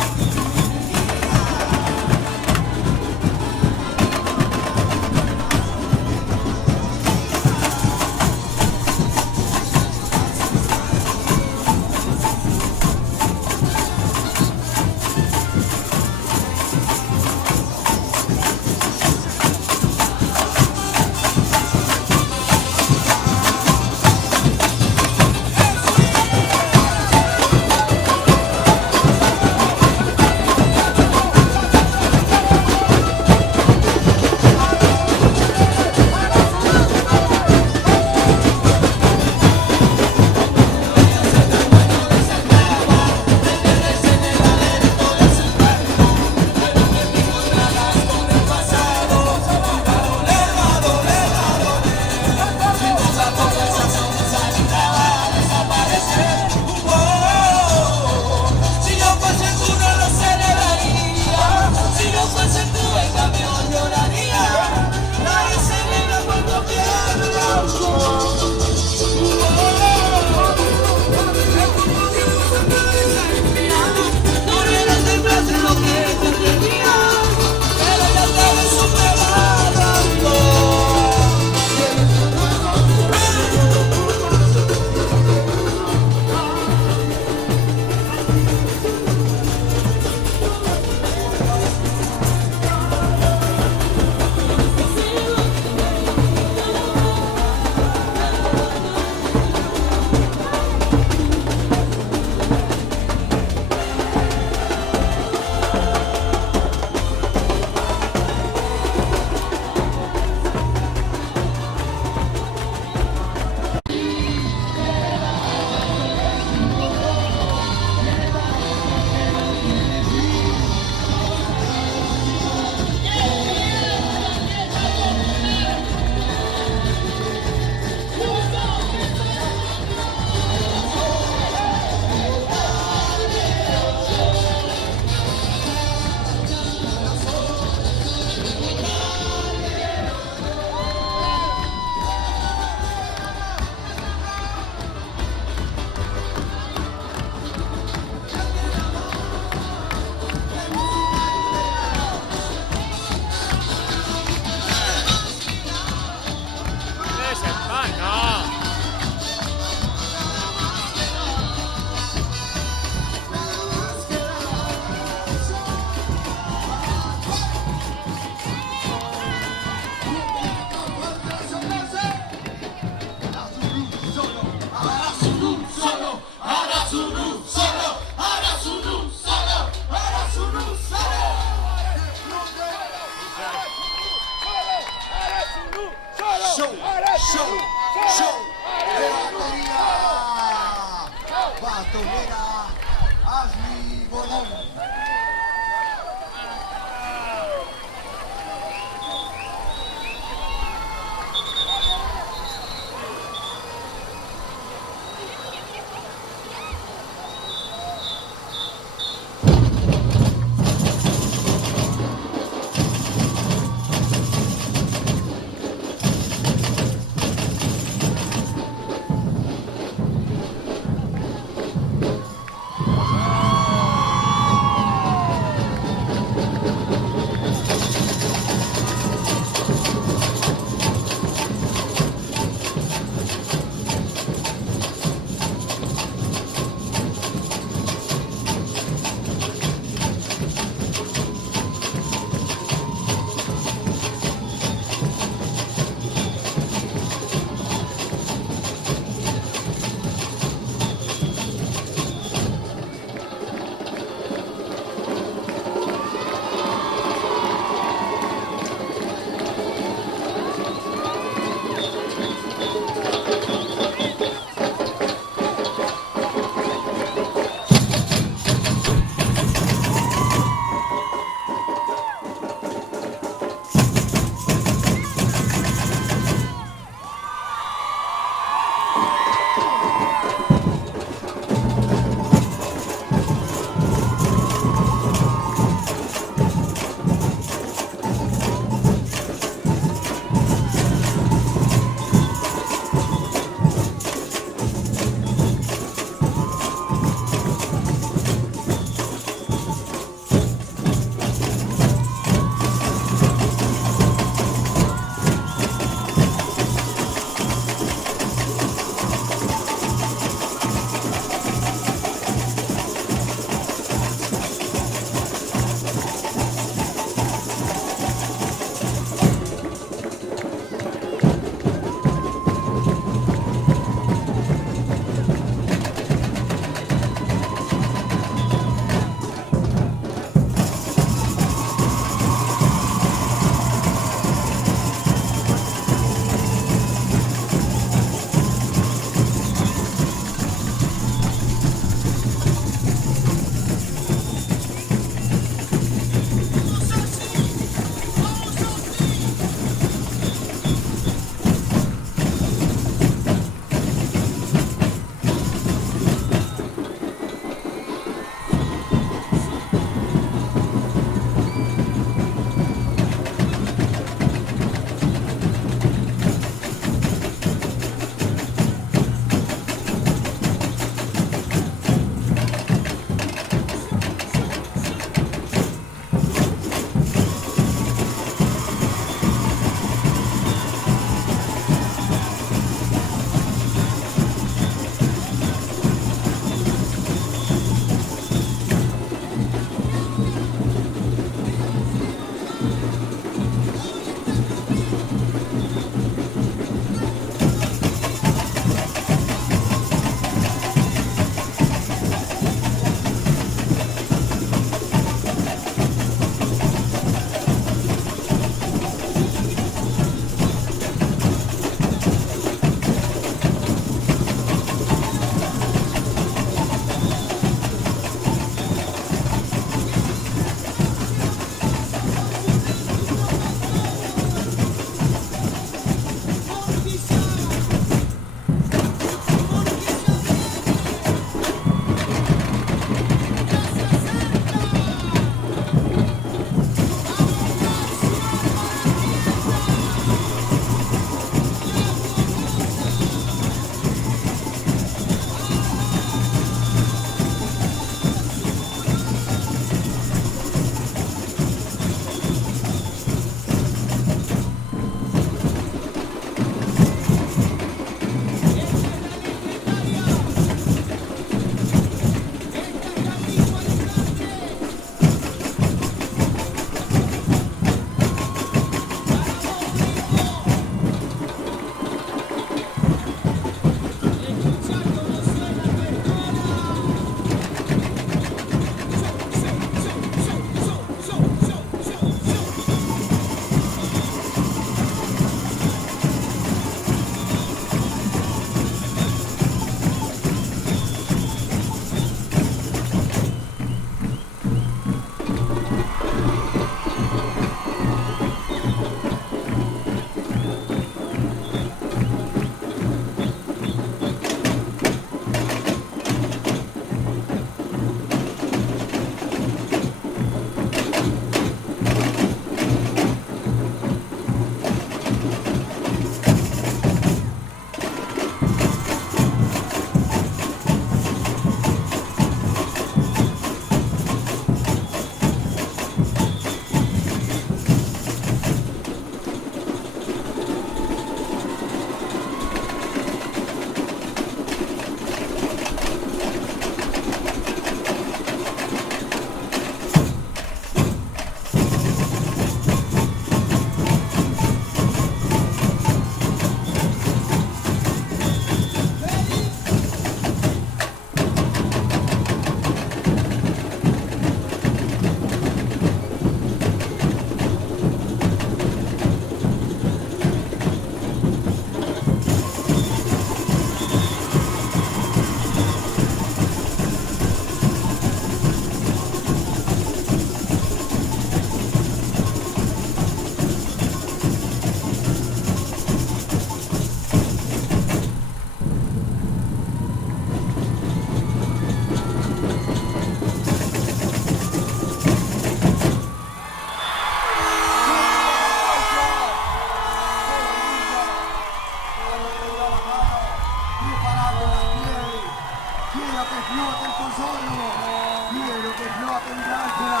penitencia.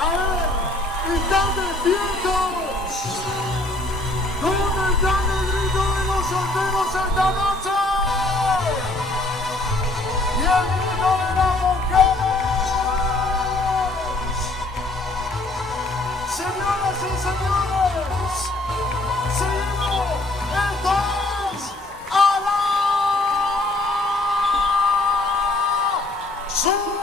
A ver, ¿están despiertos? ¿Dónde están el grito de los solteros esta noche? Y el grito de las mujeres. Señoras y señores, seguimos. Esto es Ala Zulu.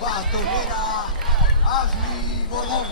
Batonera Ashley Bordón.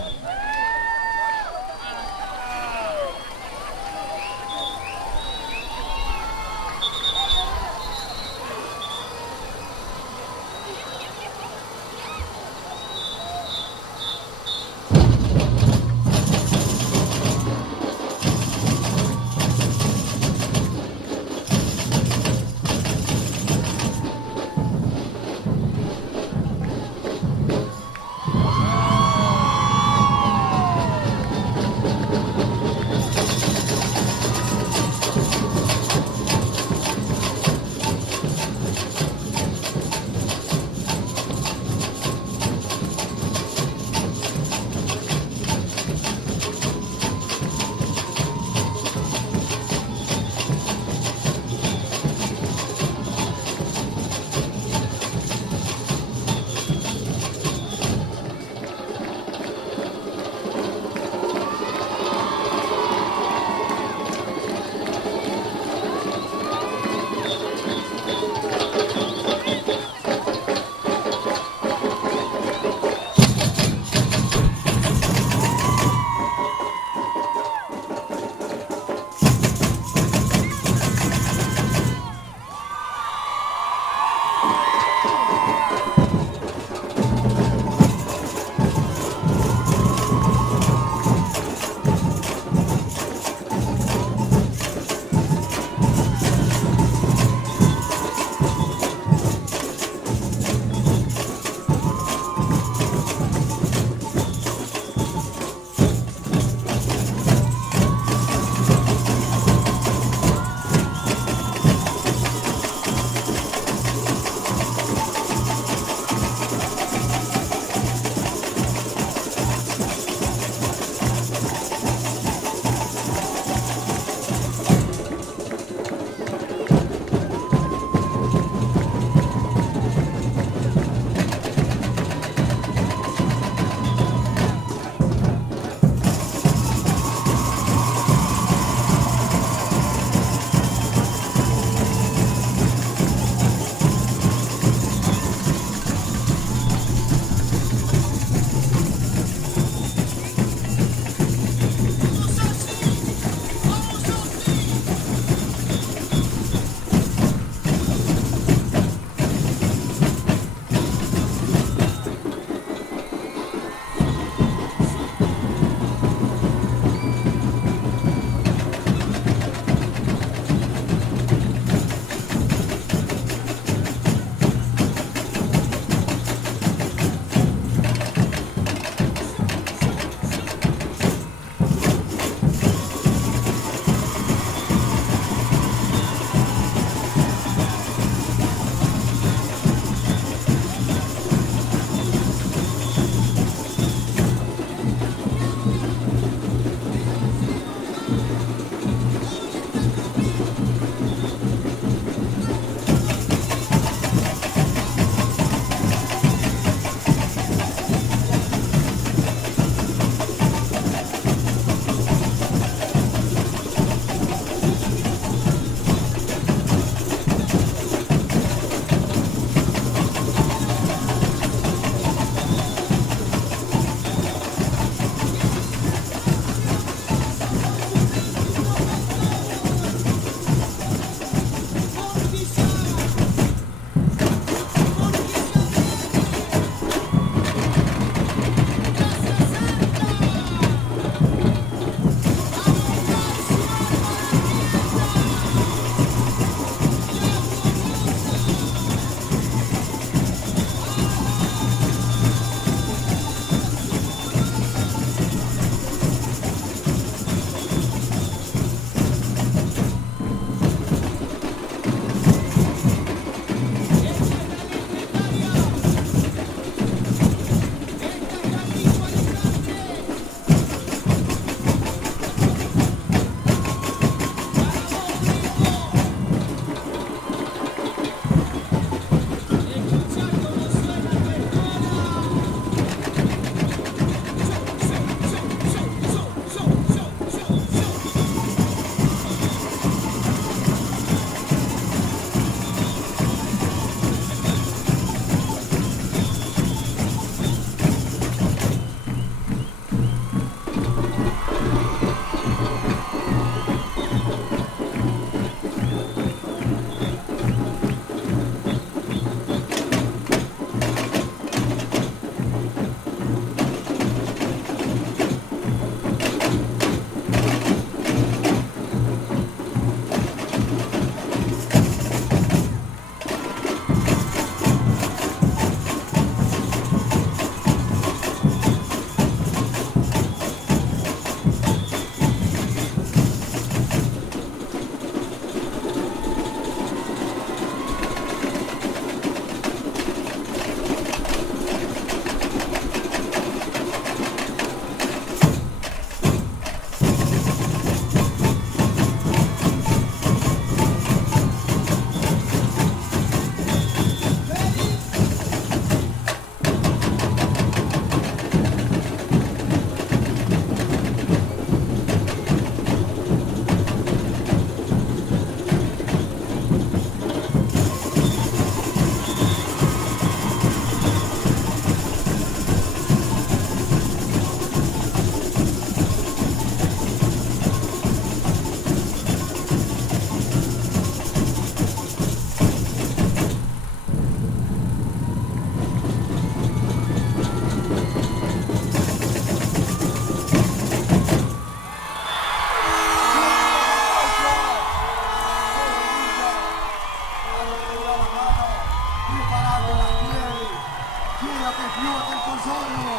Quiero que flote el Pozzolo.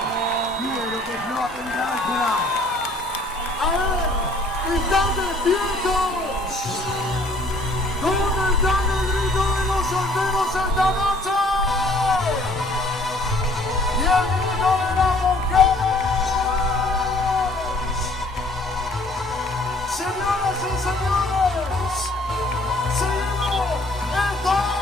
Quiero que flote el Drácula. A ver, ¿están despiertos? ¿Dónde está el grito de los solteros esta noche? Y el grito de las mujeres. Señoras y señores, seguimos. Esto es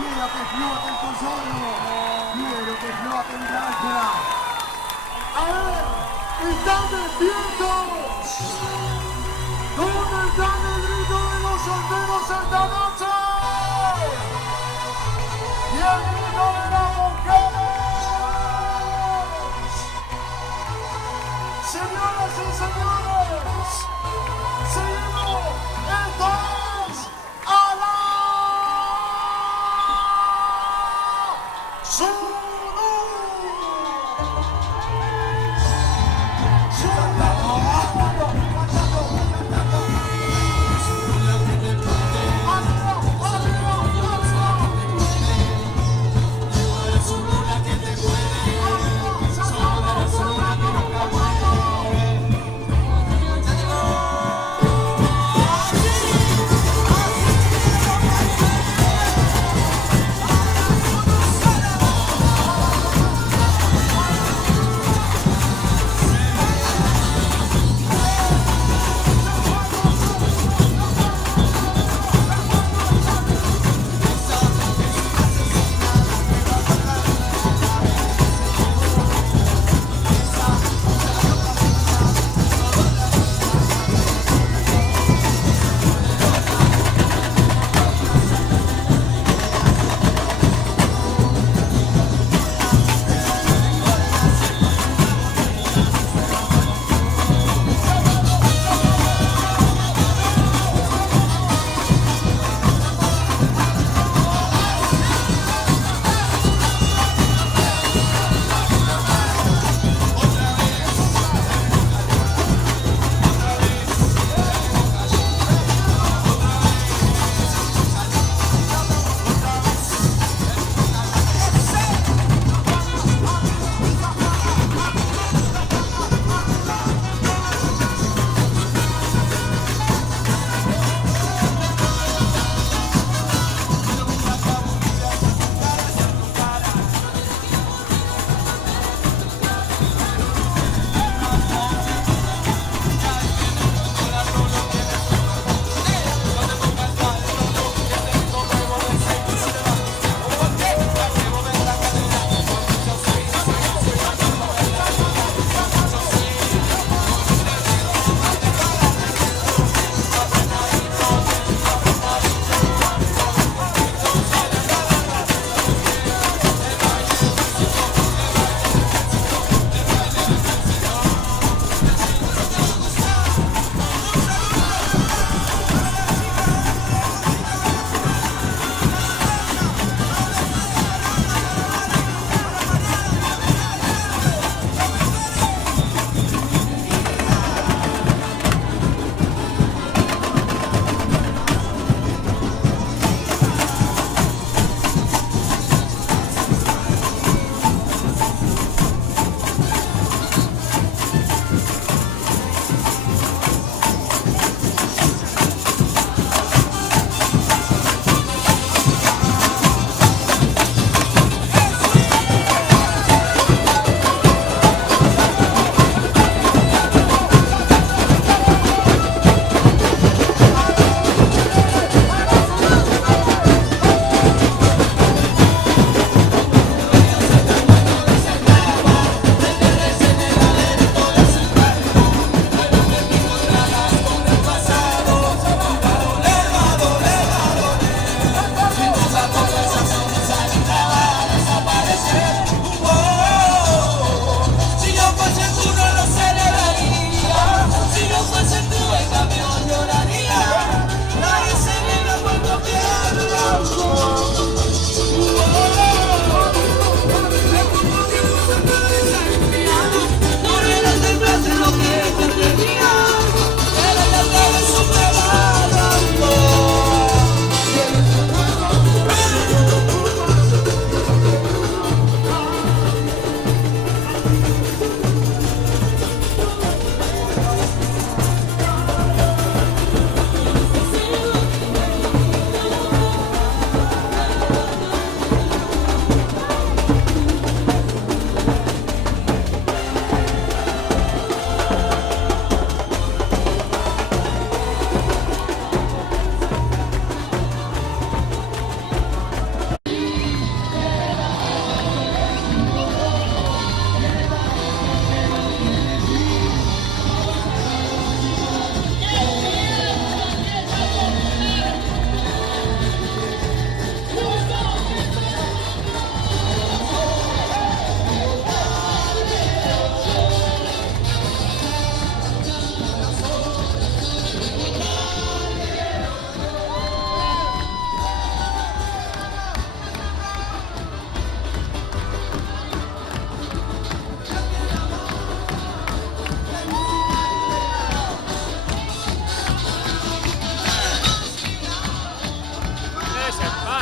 Quiero que flote el Pozzolo. Quiero que flote el Drácula. A ver, ¿están despiertos? ¿Dónde están el grito de los solteros esta noche? Y el grito de las mujeres. Señoras y señores, seguimos. Esto es Ala Zulu. Zulu.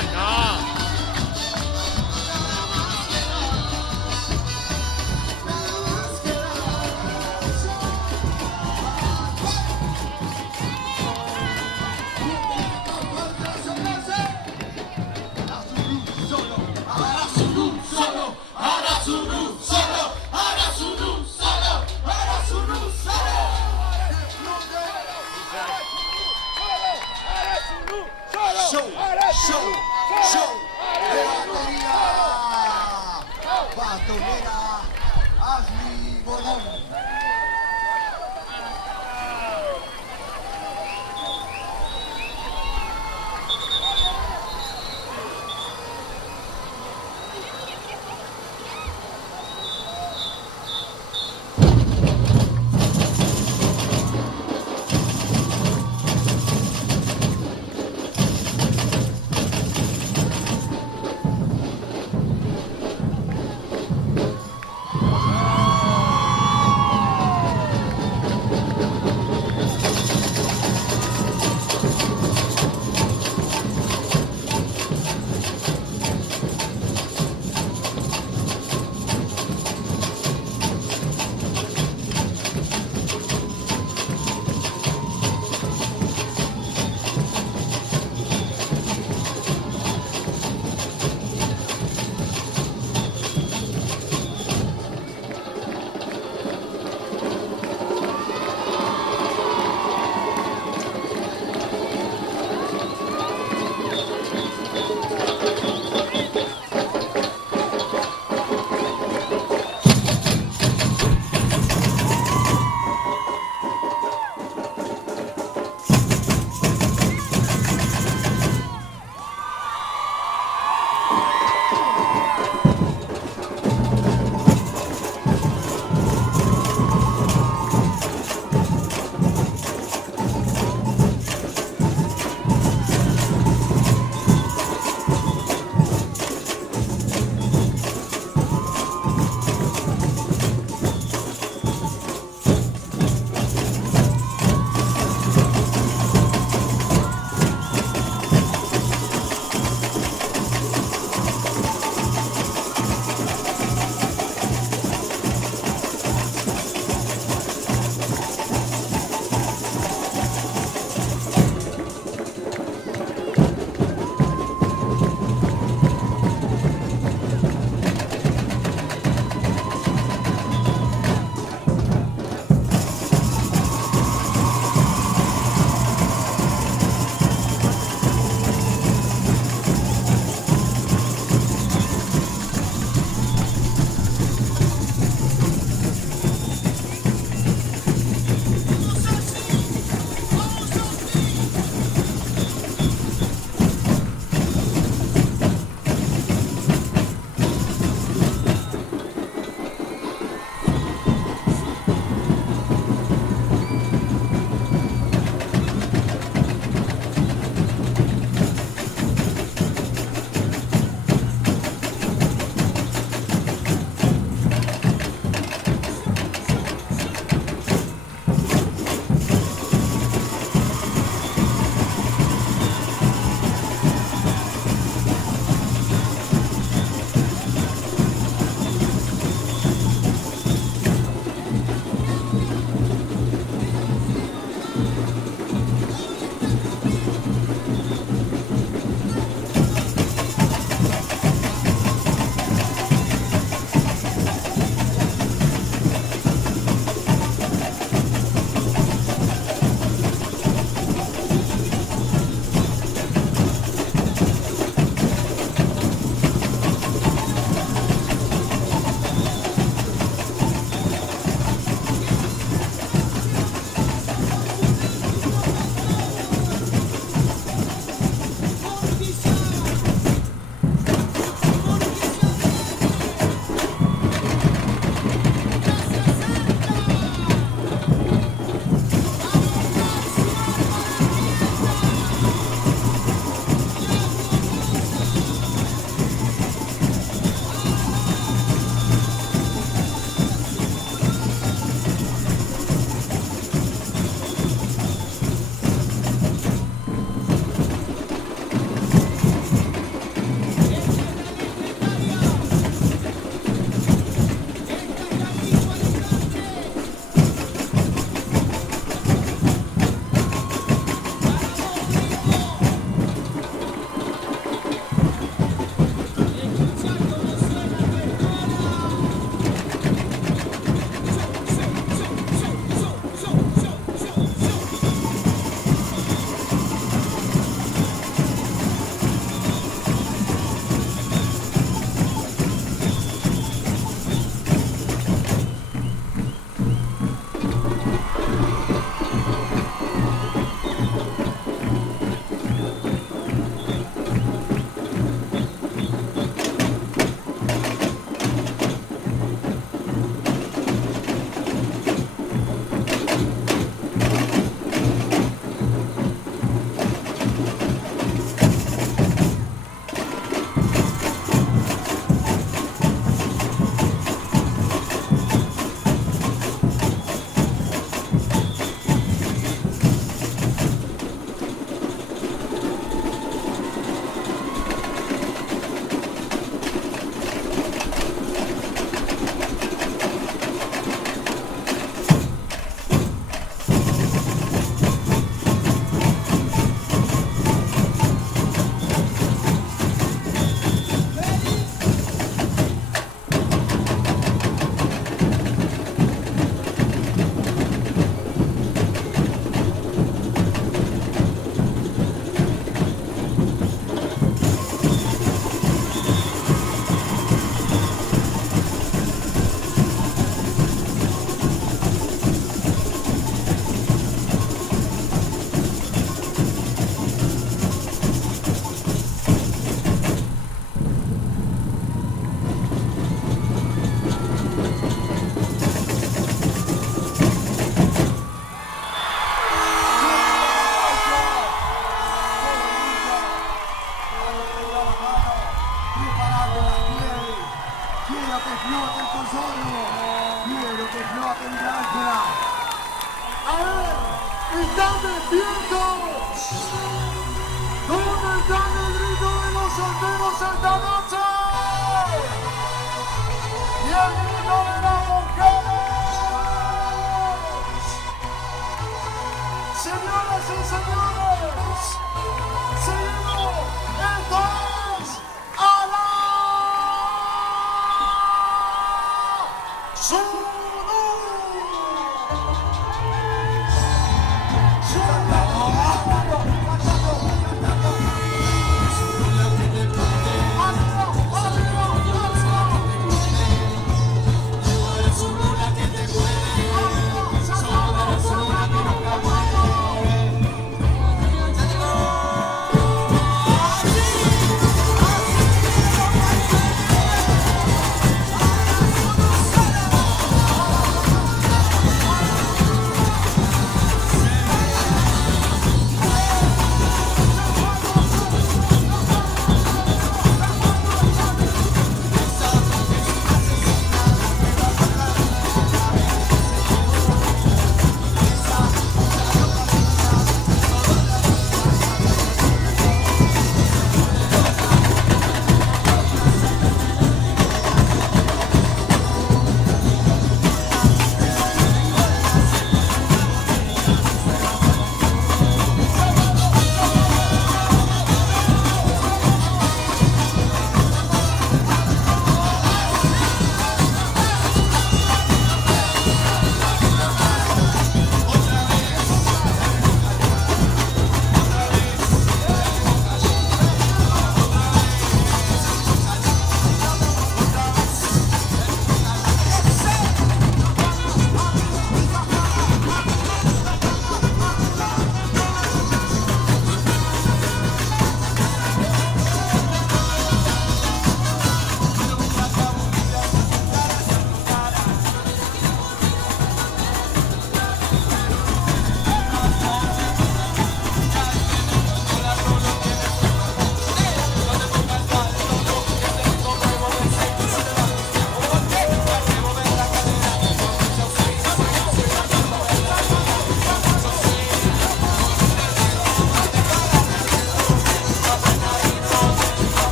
No. Show, show, show. que explote el Consorcio. Quiero que explote el Drácula. A ver, ¿están despiertos? ¿Dónde está el grito de los solteros esta noche? Y el grito de las mujeres. Señoras y señores, seguimos. Esto es a la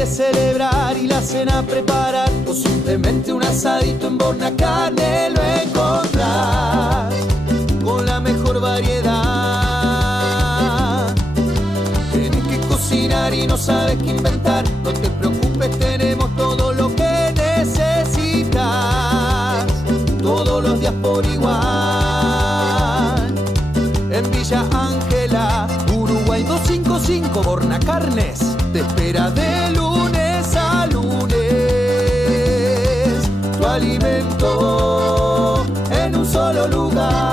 quieres celebrar y la cena preparar, o simplemente un asadito en Borna Carne lo encontrás con la mejor variedad. Tienes que cocinar y no sabes qué inventar, no te preocupes, tenemos todo lo que necesitas, todos los días por igual. En Villa Ángela, Uruguay 255, Borna Carnes te espera de lunes a lunes. Tu alimento en un solo lugar.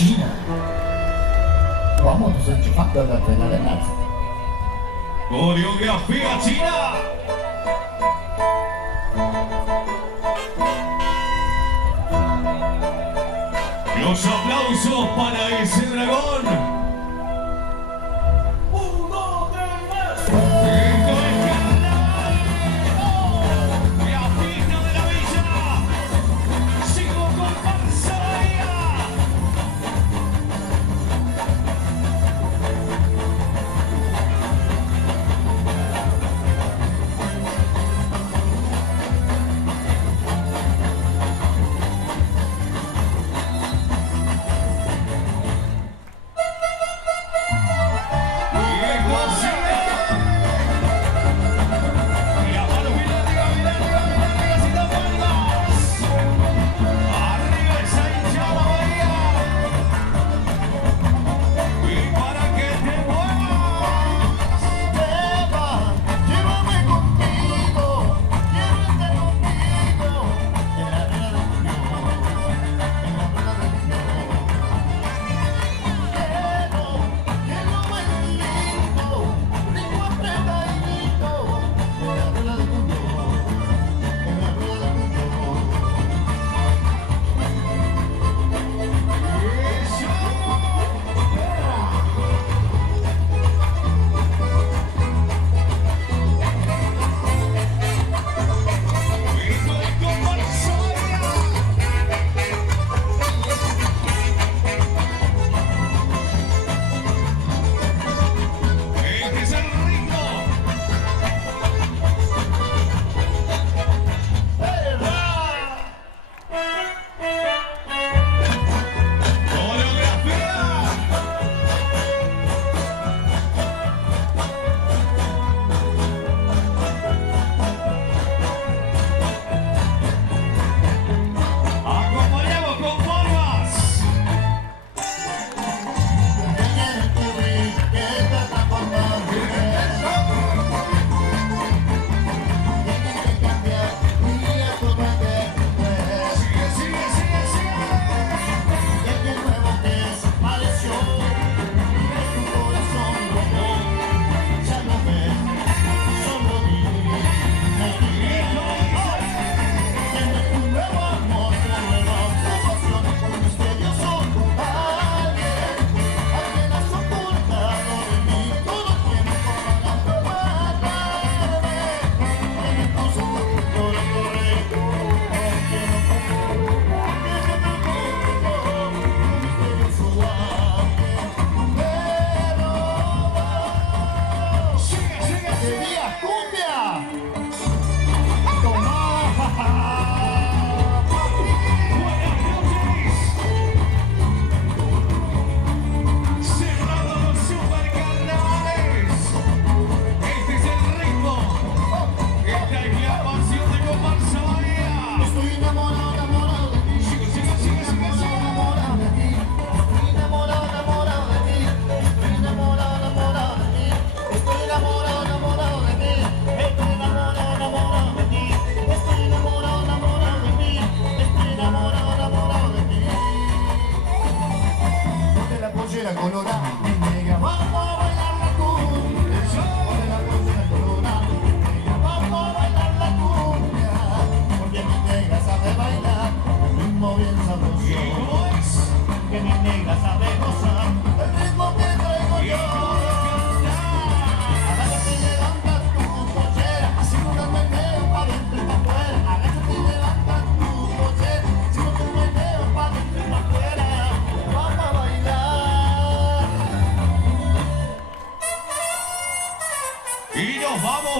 China. Vamos enchufando la fenomenal. Coreografía china. Los aplausos para ese dragón. 1, 2, 3, esto es carnaval. La fiesta de la villa. Sigo con Marsella.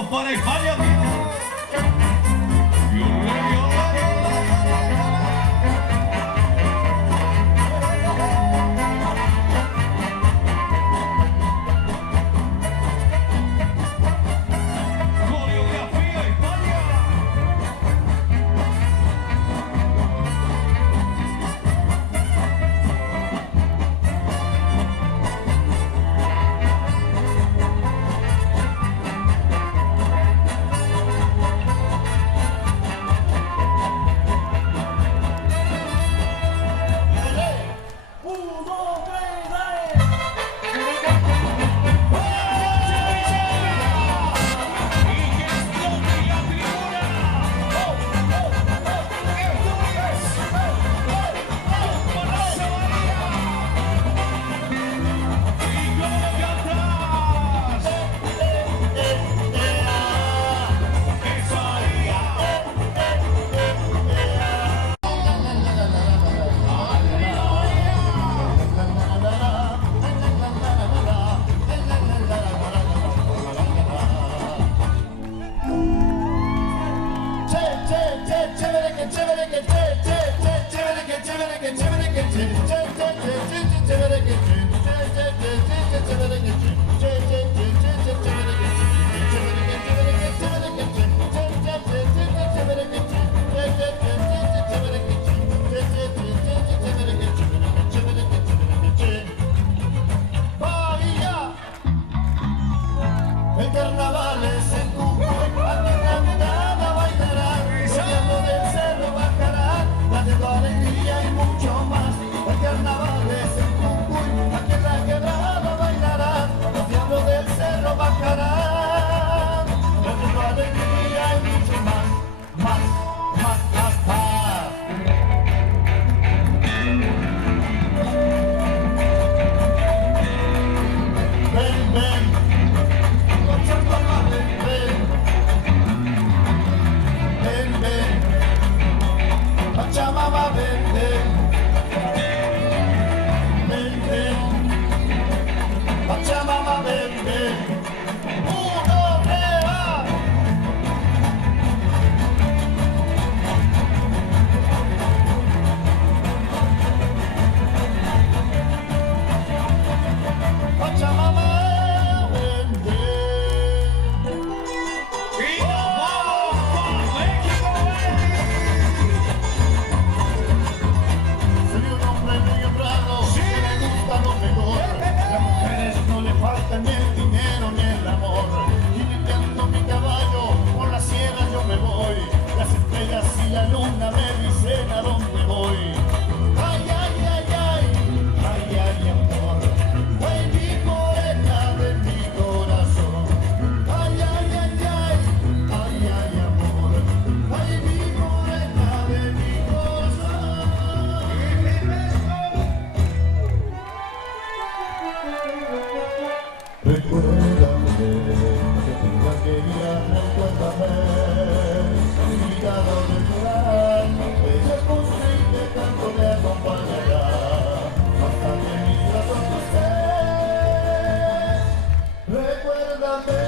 Para España. Coreografía España. Pachamama, ven, ven. Ven, ven. Pachamama, ven, ven. Uno, tres, va. Pachamama, ven, ven. Y nos vamos con México, Soy un hombre muy honrado, que le gusta lo mejor. Las mujeres no le faltan ni el dinero ni el amor. Y limpiando mi caballo, por la sierra yo me voy. Las estrellas y la luna me dicen a dónde voy. Ay, ay, ay, ay, ay, ay, amor. Ay, mi morena de mi corazón. Ay, ay, ay, ay, ay, ay, amor. Ay, mi morena de mi corazón. Recuérdame, querida, recuérdame. Olvidado de llorar, ella construye tanto me acompañará. Hasta que mi corazón no esté. Recuérdame.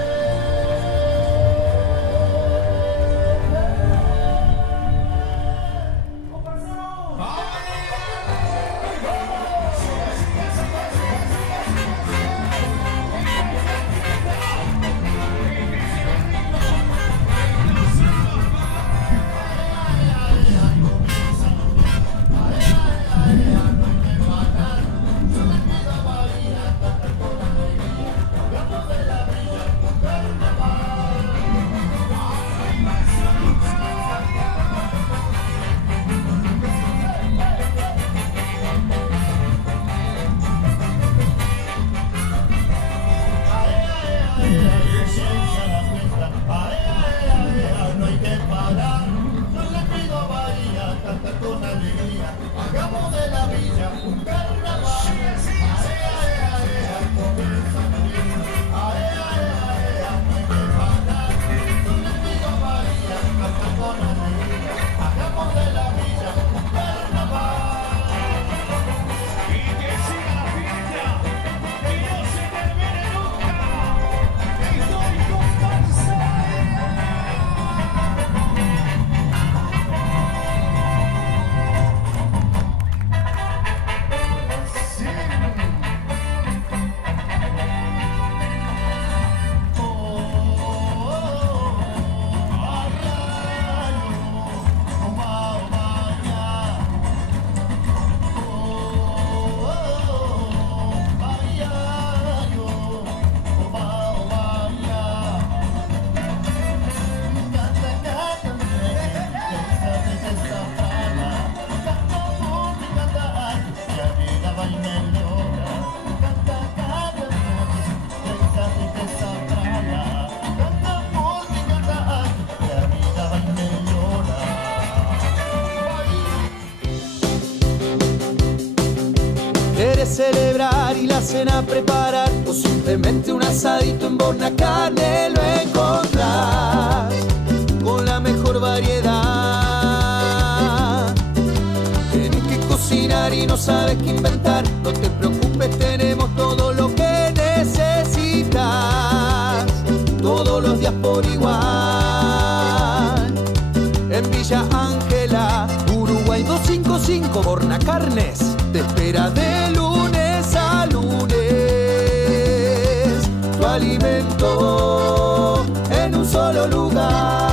No hay que parar, no le pido a Bahía, canta con alegría, hagamos de la villa un carnaval. Comienza la fiesta, no hay que parar, no le pido a Bahía, canta con alegría, hagamos de la villa un carnaval. y que siga la fiesta, que no se termine nunca. Estoy comparsa. ¿Quieres celebrar y la cena preparar? O simplemente un asadito en Bornacarne lo encontrás con la mejor variedad. Tienes que cocinar y no sabes qué inventar. No te preocupes, tenemos todo lo que necesitas. Todos los días por igual. En Villa Ángela, Uruguay 255, Bornacarnes te espera de lunes a lunes. Tu alimento en un solo lugar.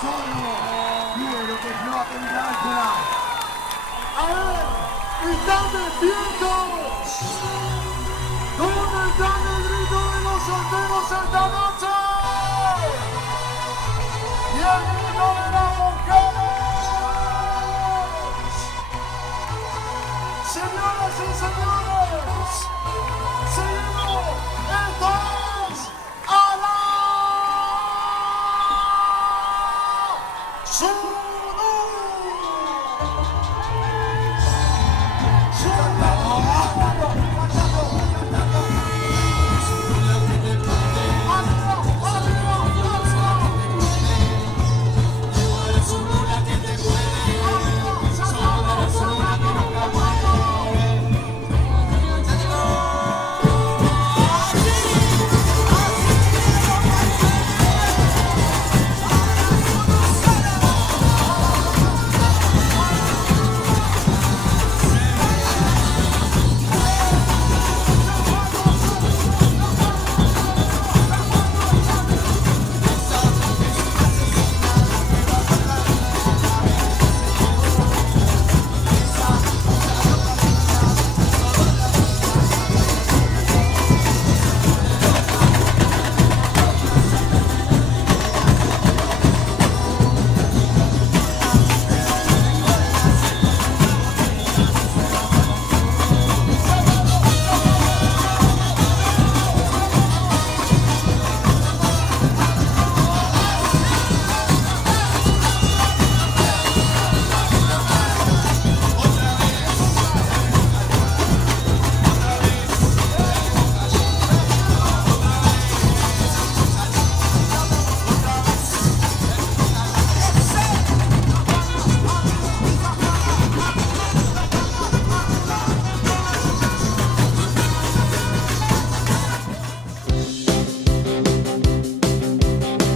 solo. Quiero que floten Drácula. A ver, ¿están despiertos? ¿Dónde están el grito de los solteros esta noche? Y el grito de las mujeres. Señoras y señores, seguimos.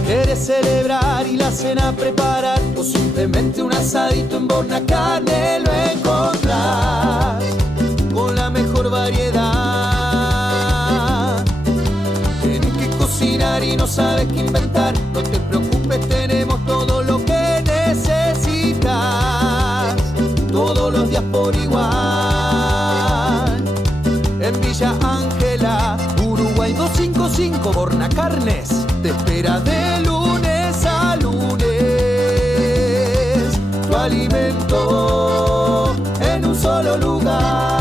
Esto es celebrar y la cena preparar, o simplemente un asadito en Bornacarne lo encontrás con la mejor variedad. Tienes que cocinar y no sabes qué inventar, no te preocupes, tenemos todo lo que necesitas, todos los días por igual. En Villa Ángela, Uruguay 255, Bornacarnes te espera de lunes a lunes. Tu alimento en un solo lugar.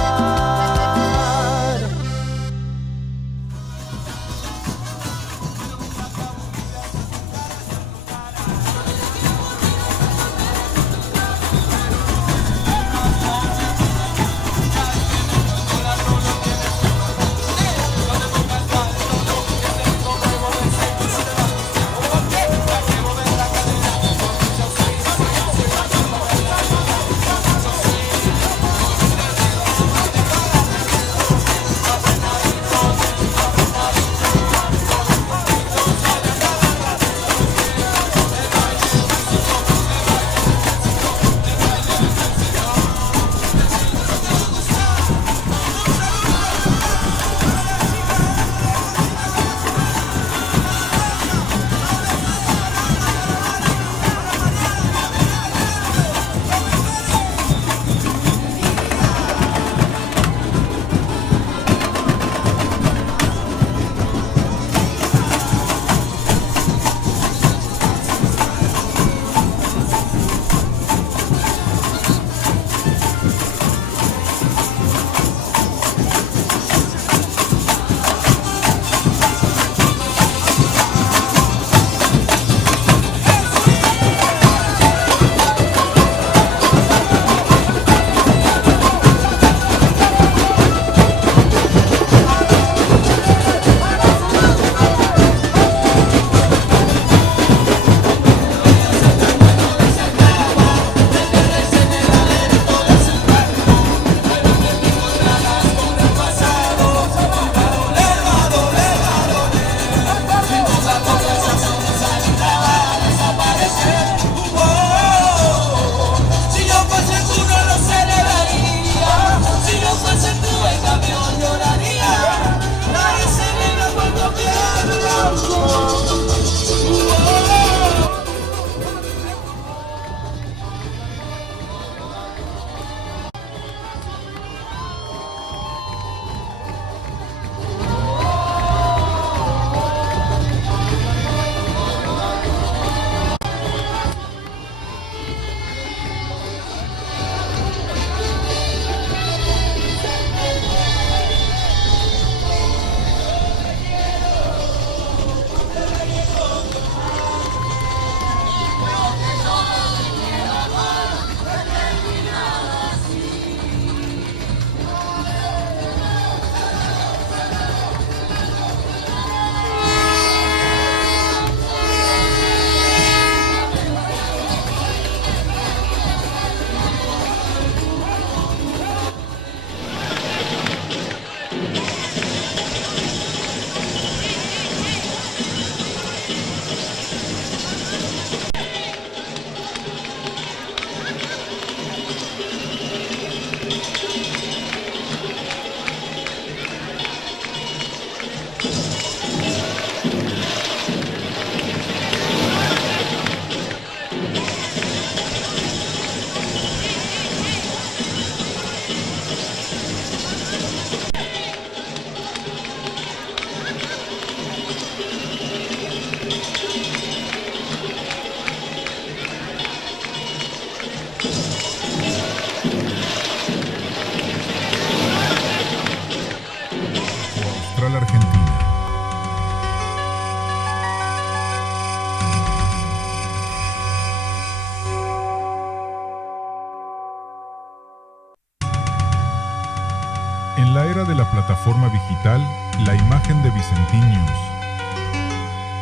En la era de la plataforma digital, la imagen de Vicentinius.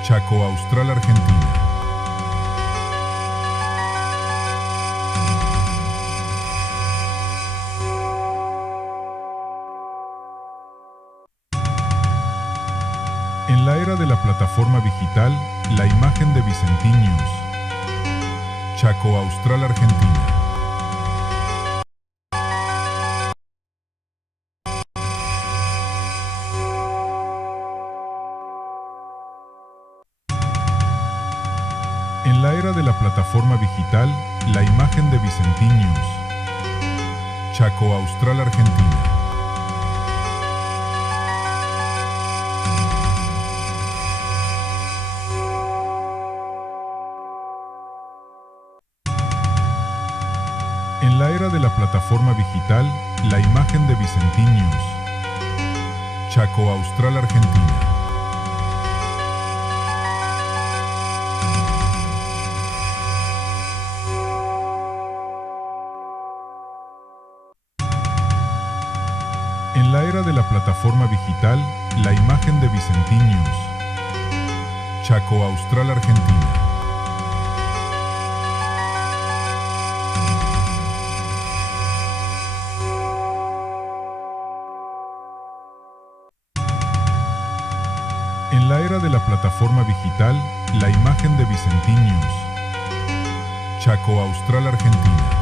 Chaco Austral, Argentina. En la era de la plataforma digital, la imagen de Vicentinius. Chaco Austral, Argentina. En la era de la plataforma digital, la imagen de Vicentinius. Chaco Austral, Argentina. En la era de la plataforma digital, la imagen de Vicentinius. Chaco Austral, Argentina. En la era de la plataforma digital, la imagen de Vicentinius. Chaco Austral, Argentina. En la era de la plataforma digital, la imagen de Vicentinius. Chaco Austral, Argentina.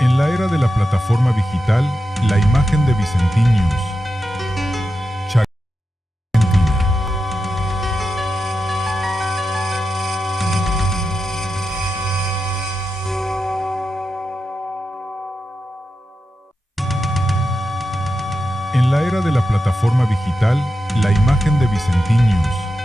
En la era de la plataforma digital, la imagen de Vicentinius. Chaco Argentina. En la era de la plataforma digital, la imagen de Vicentinius.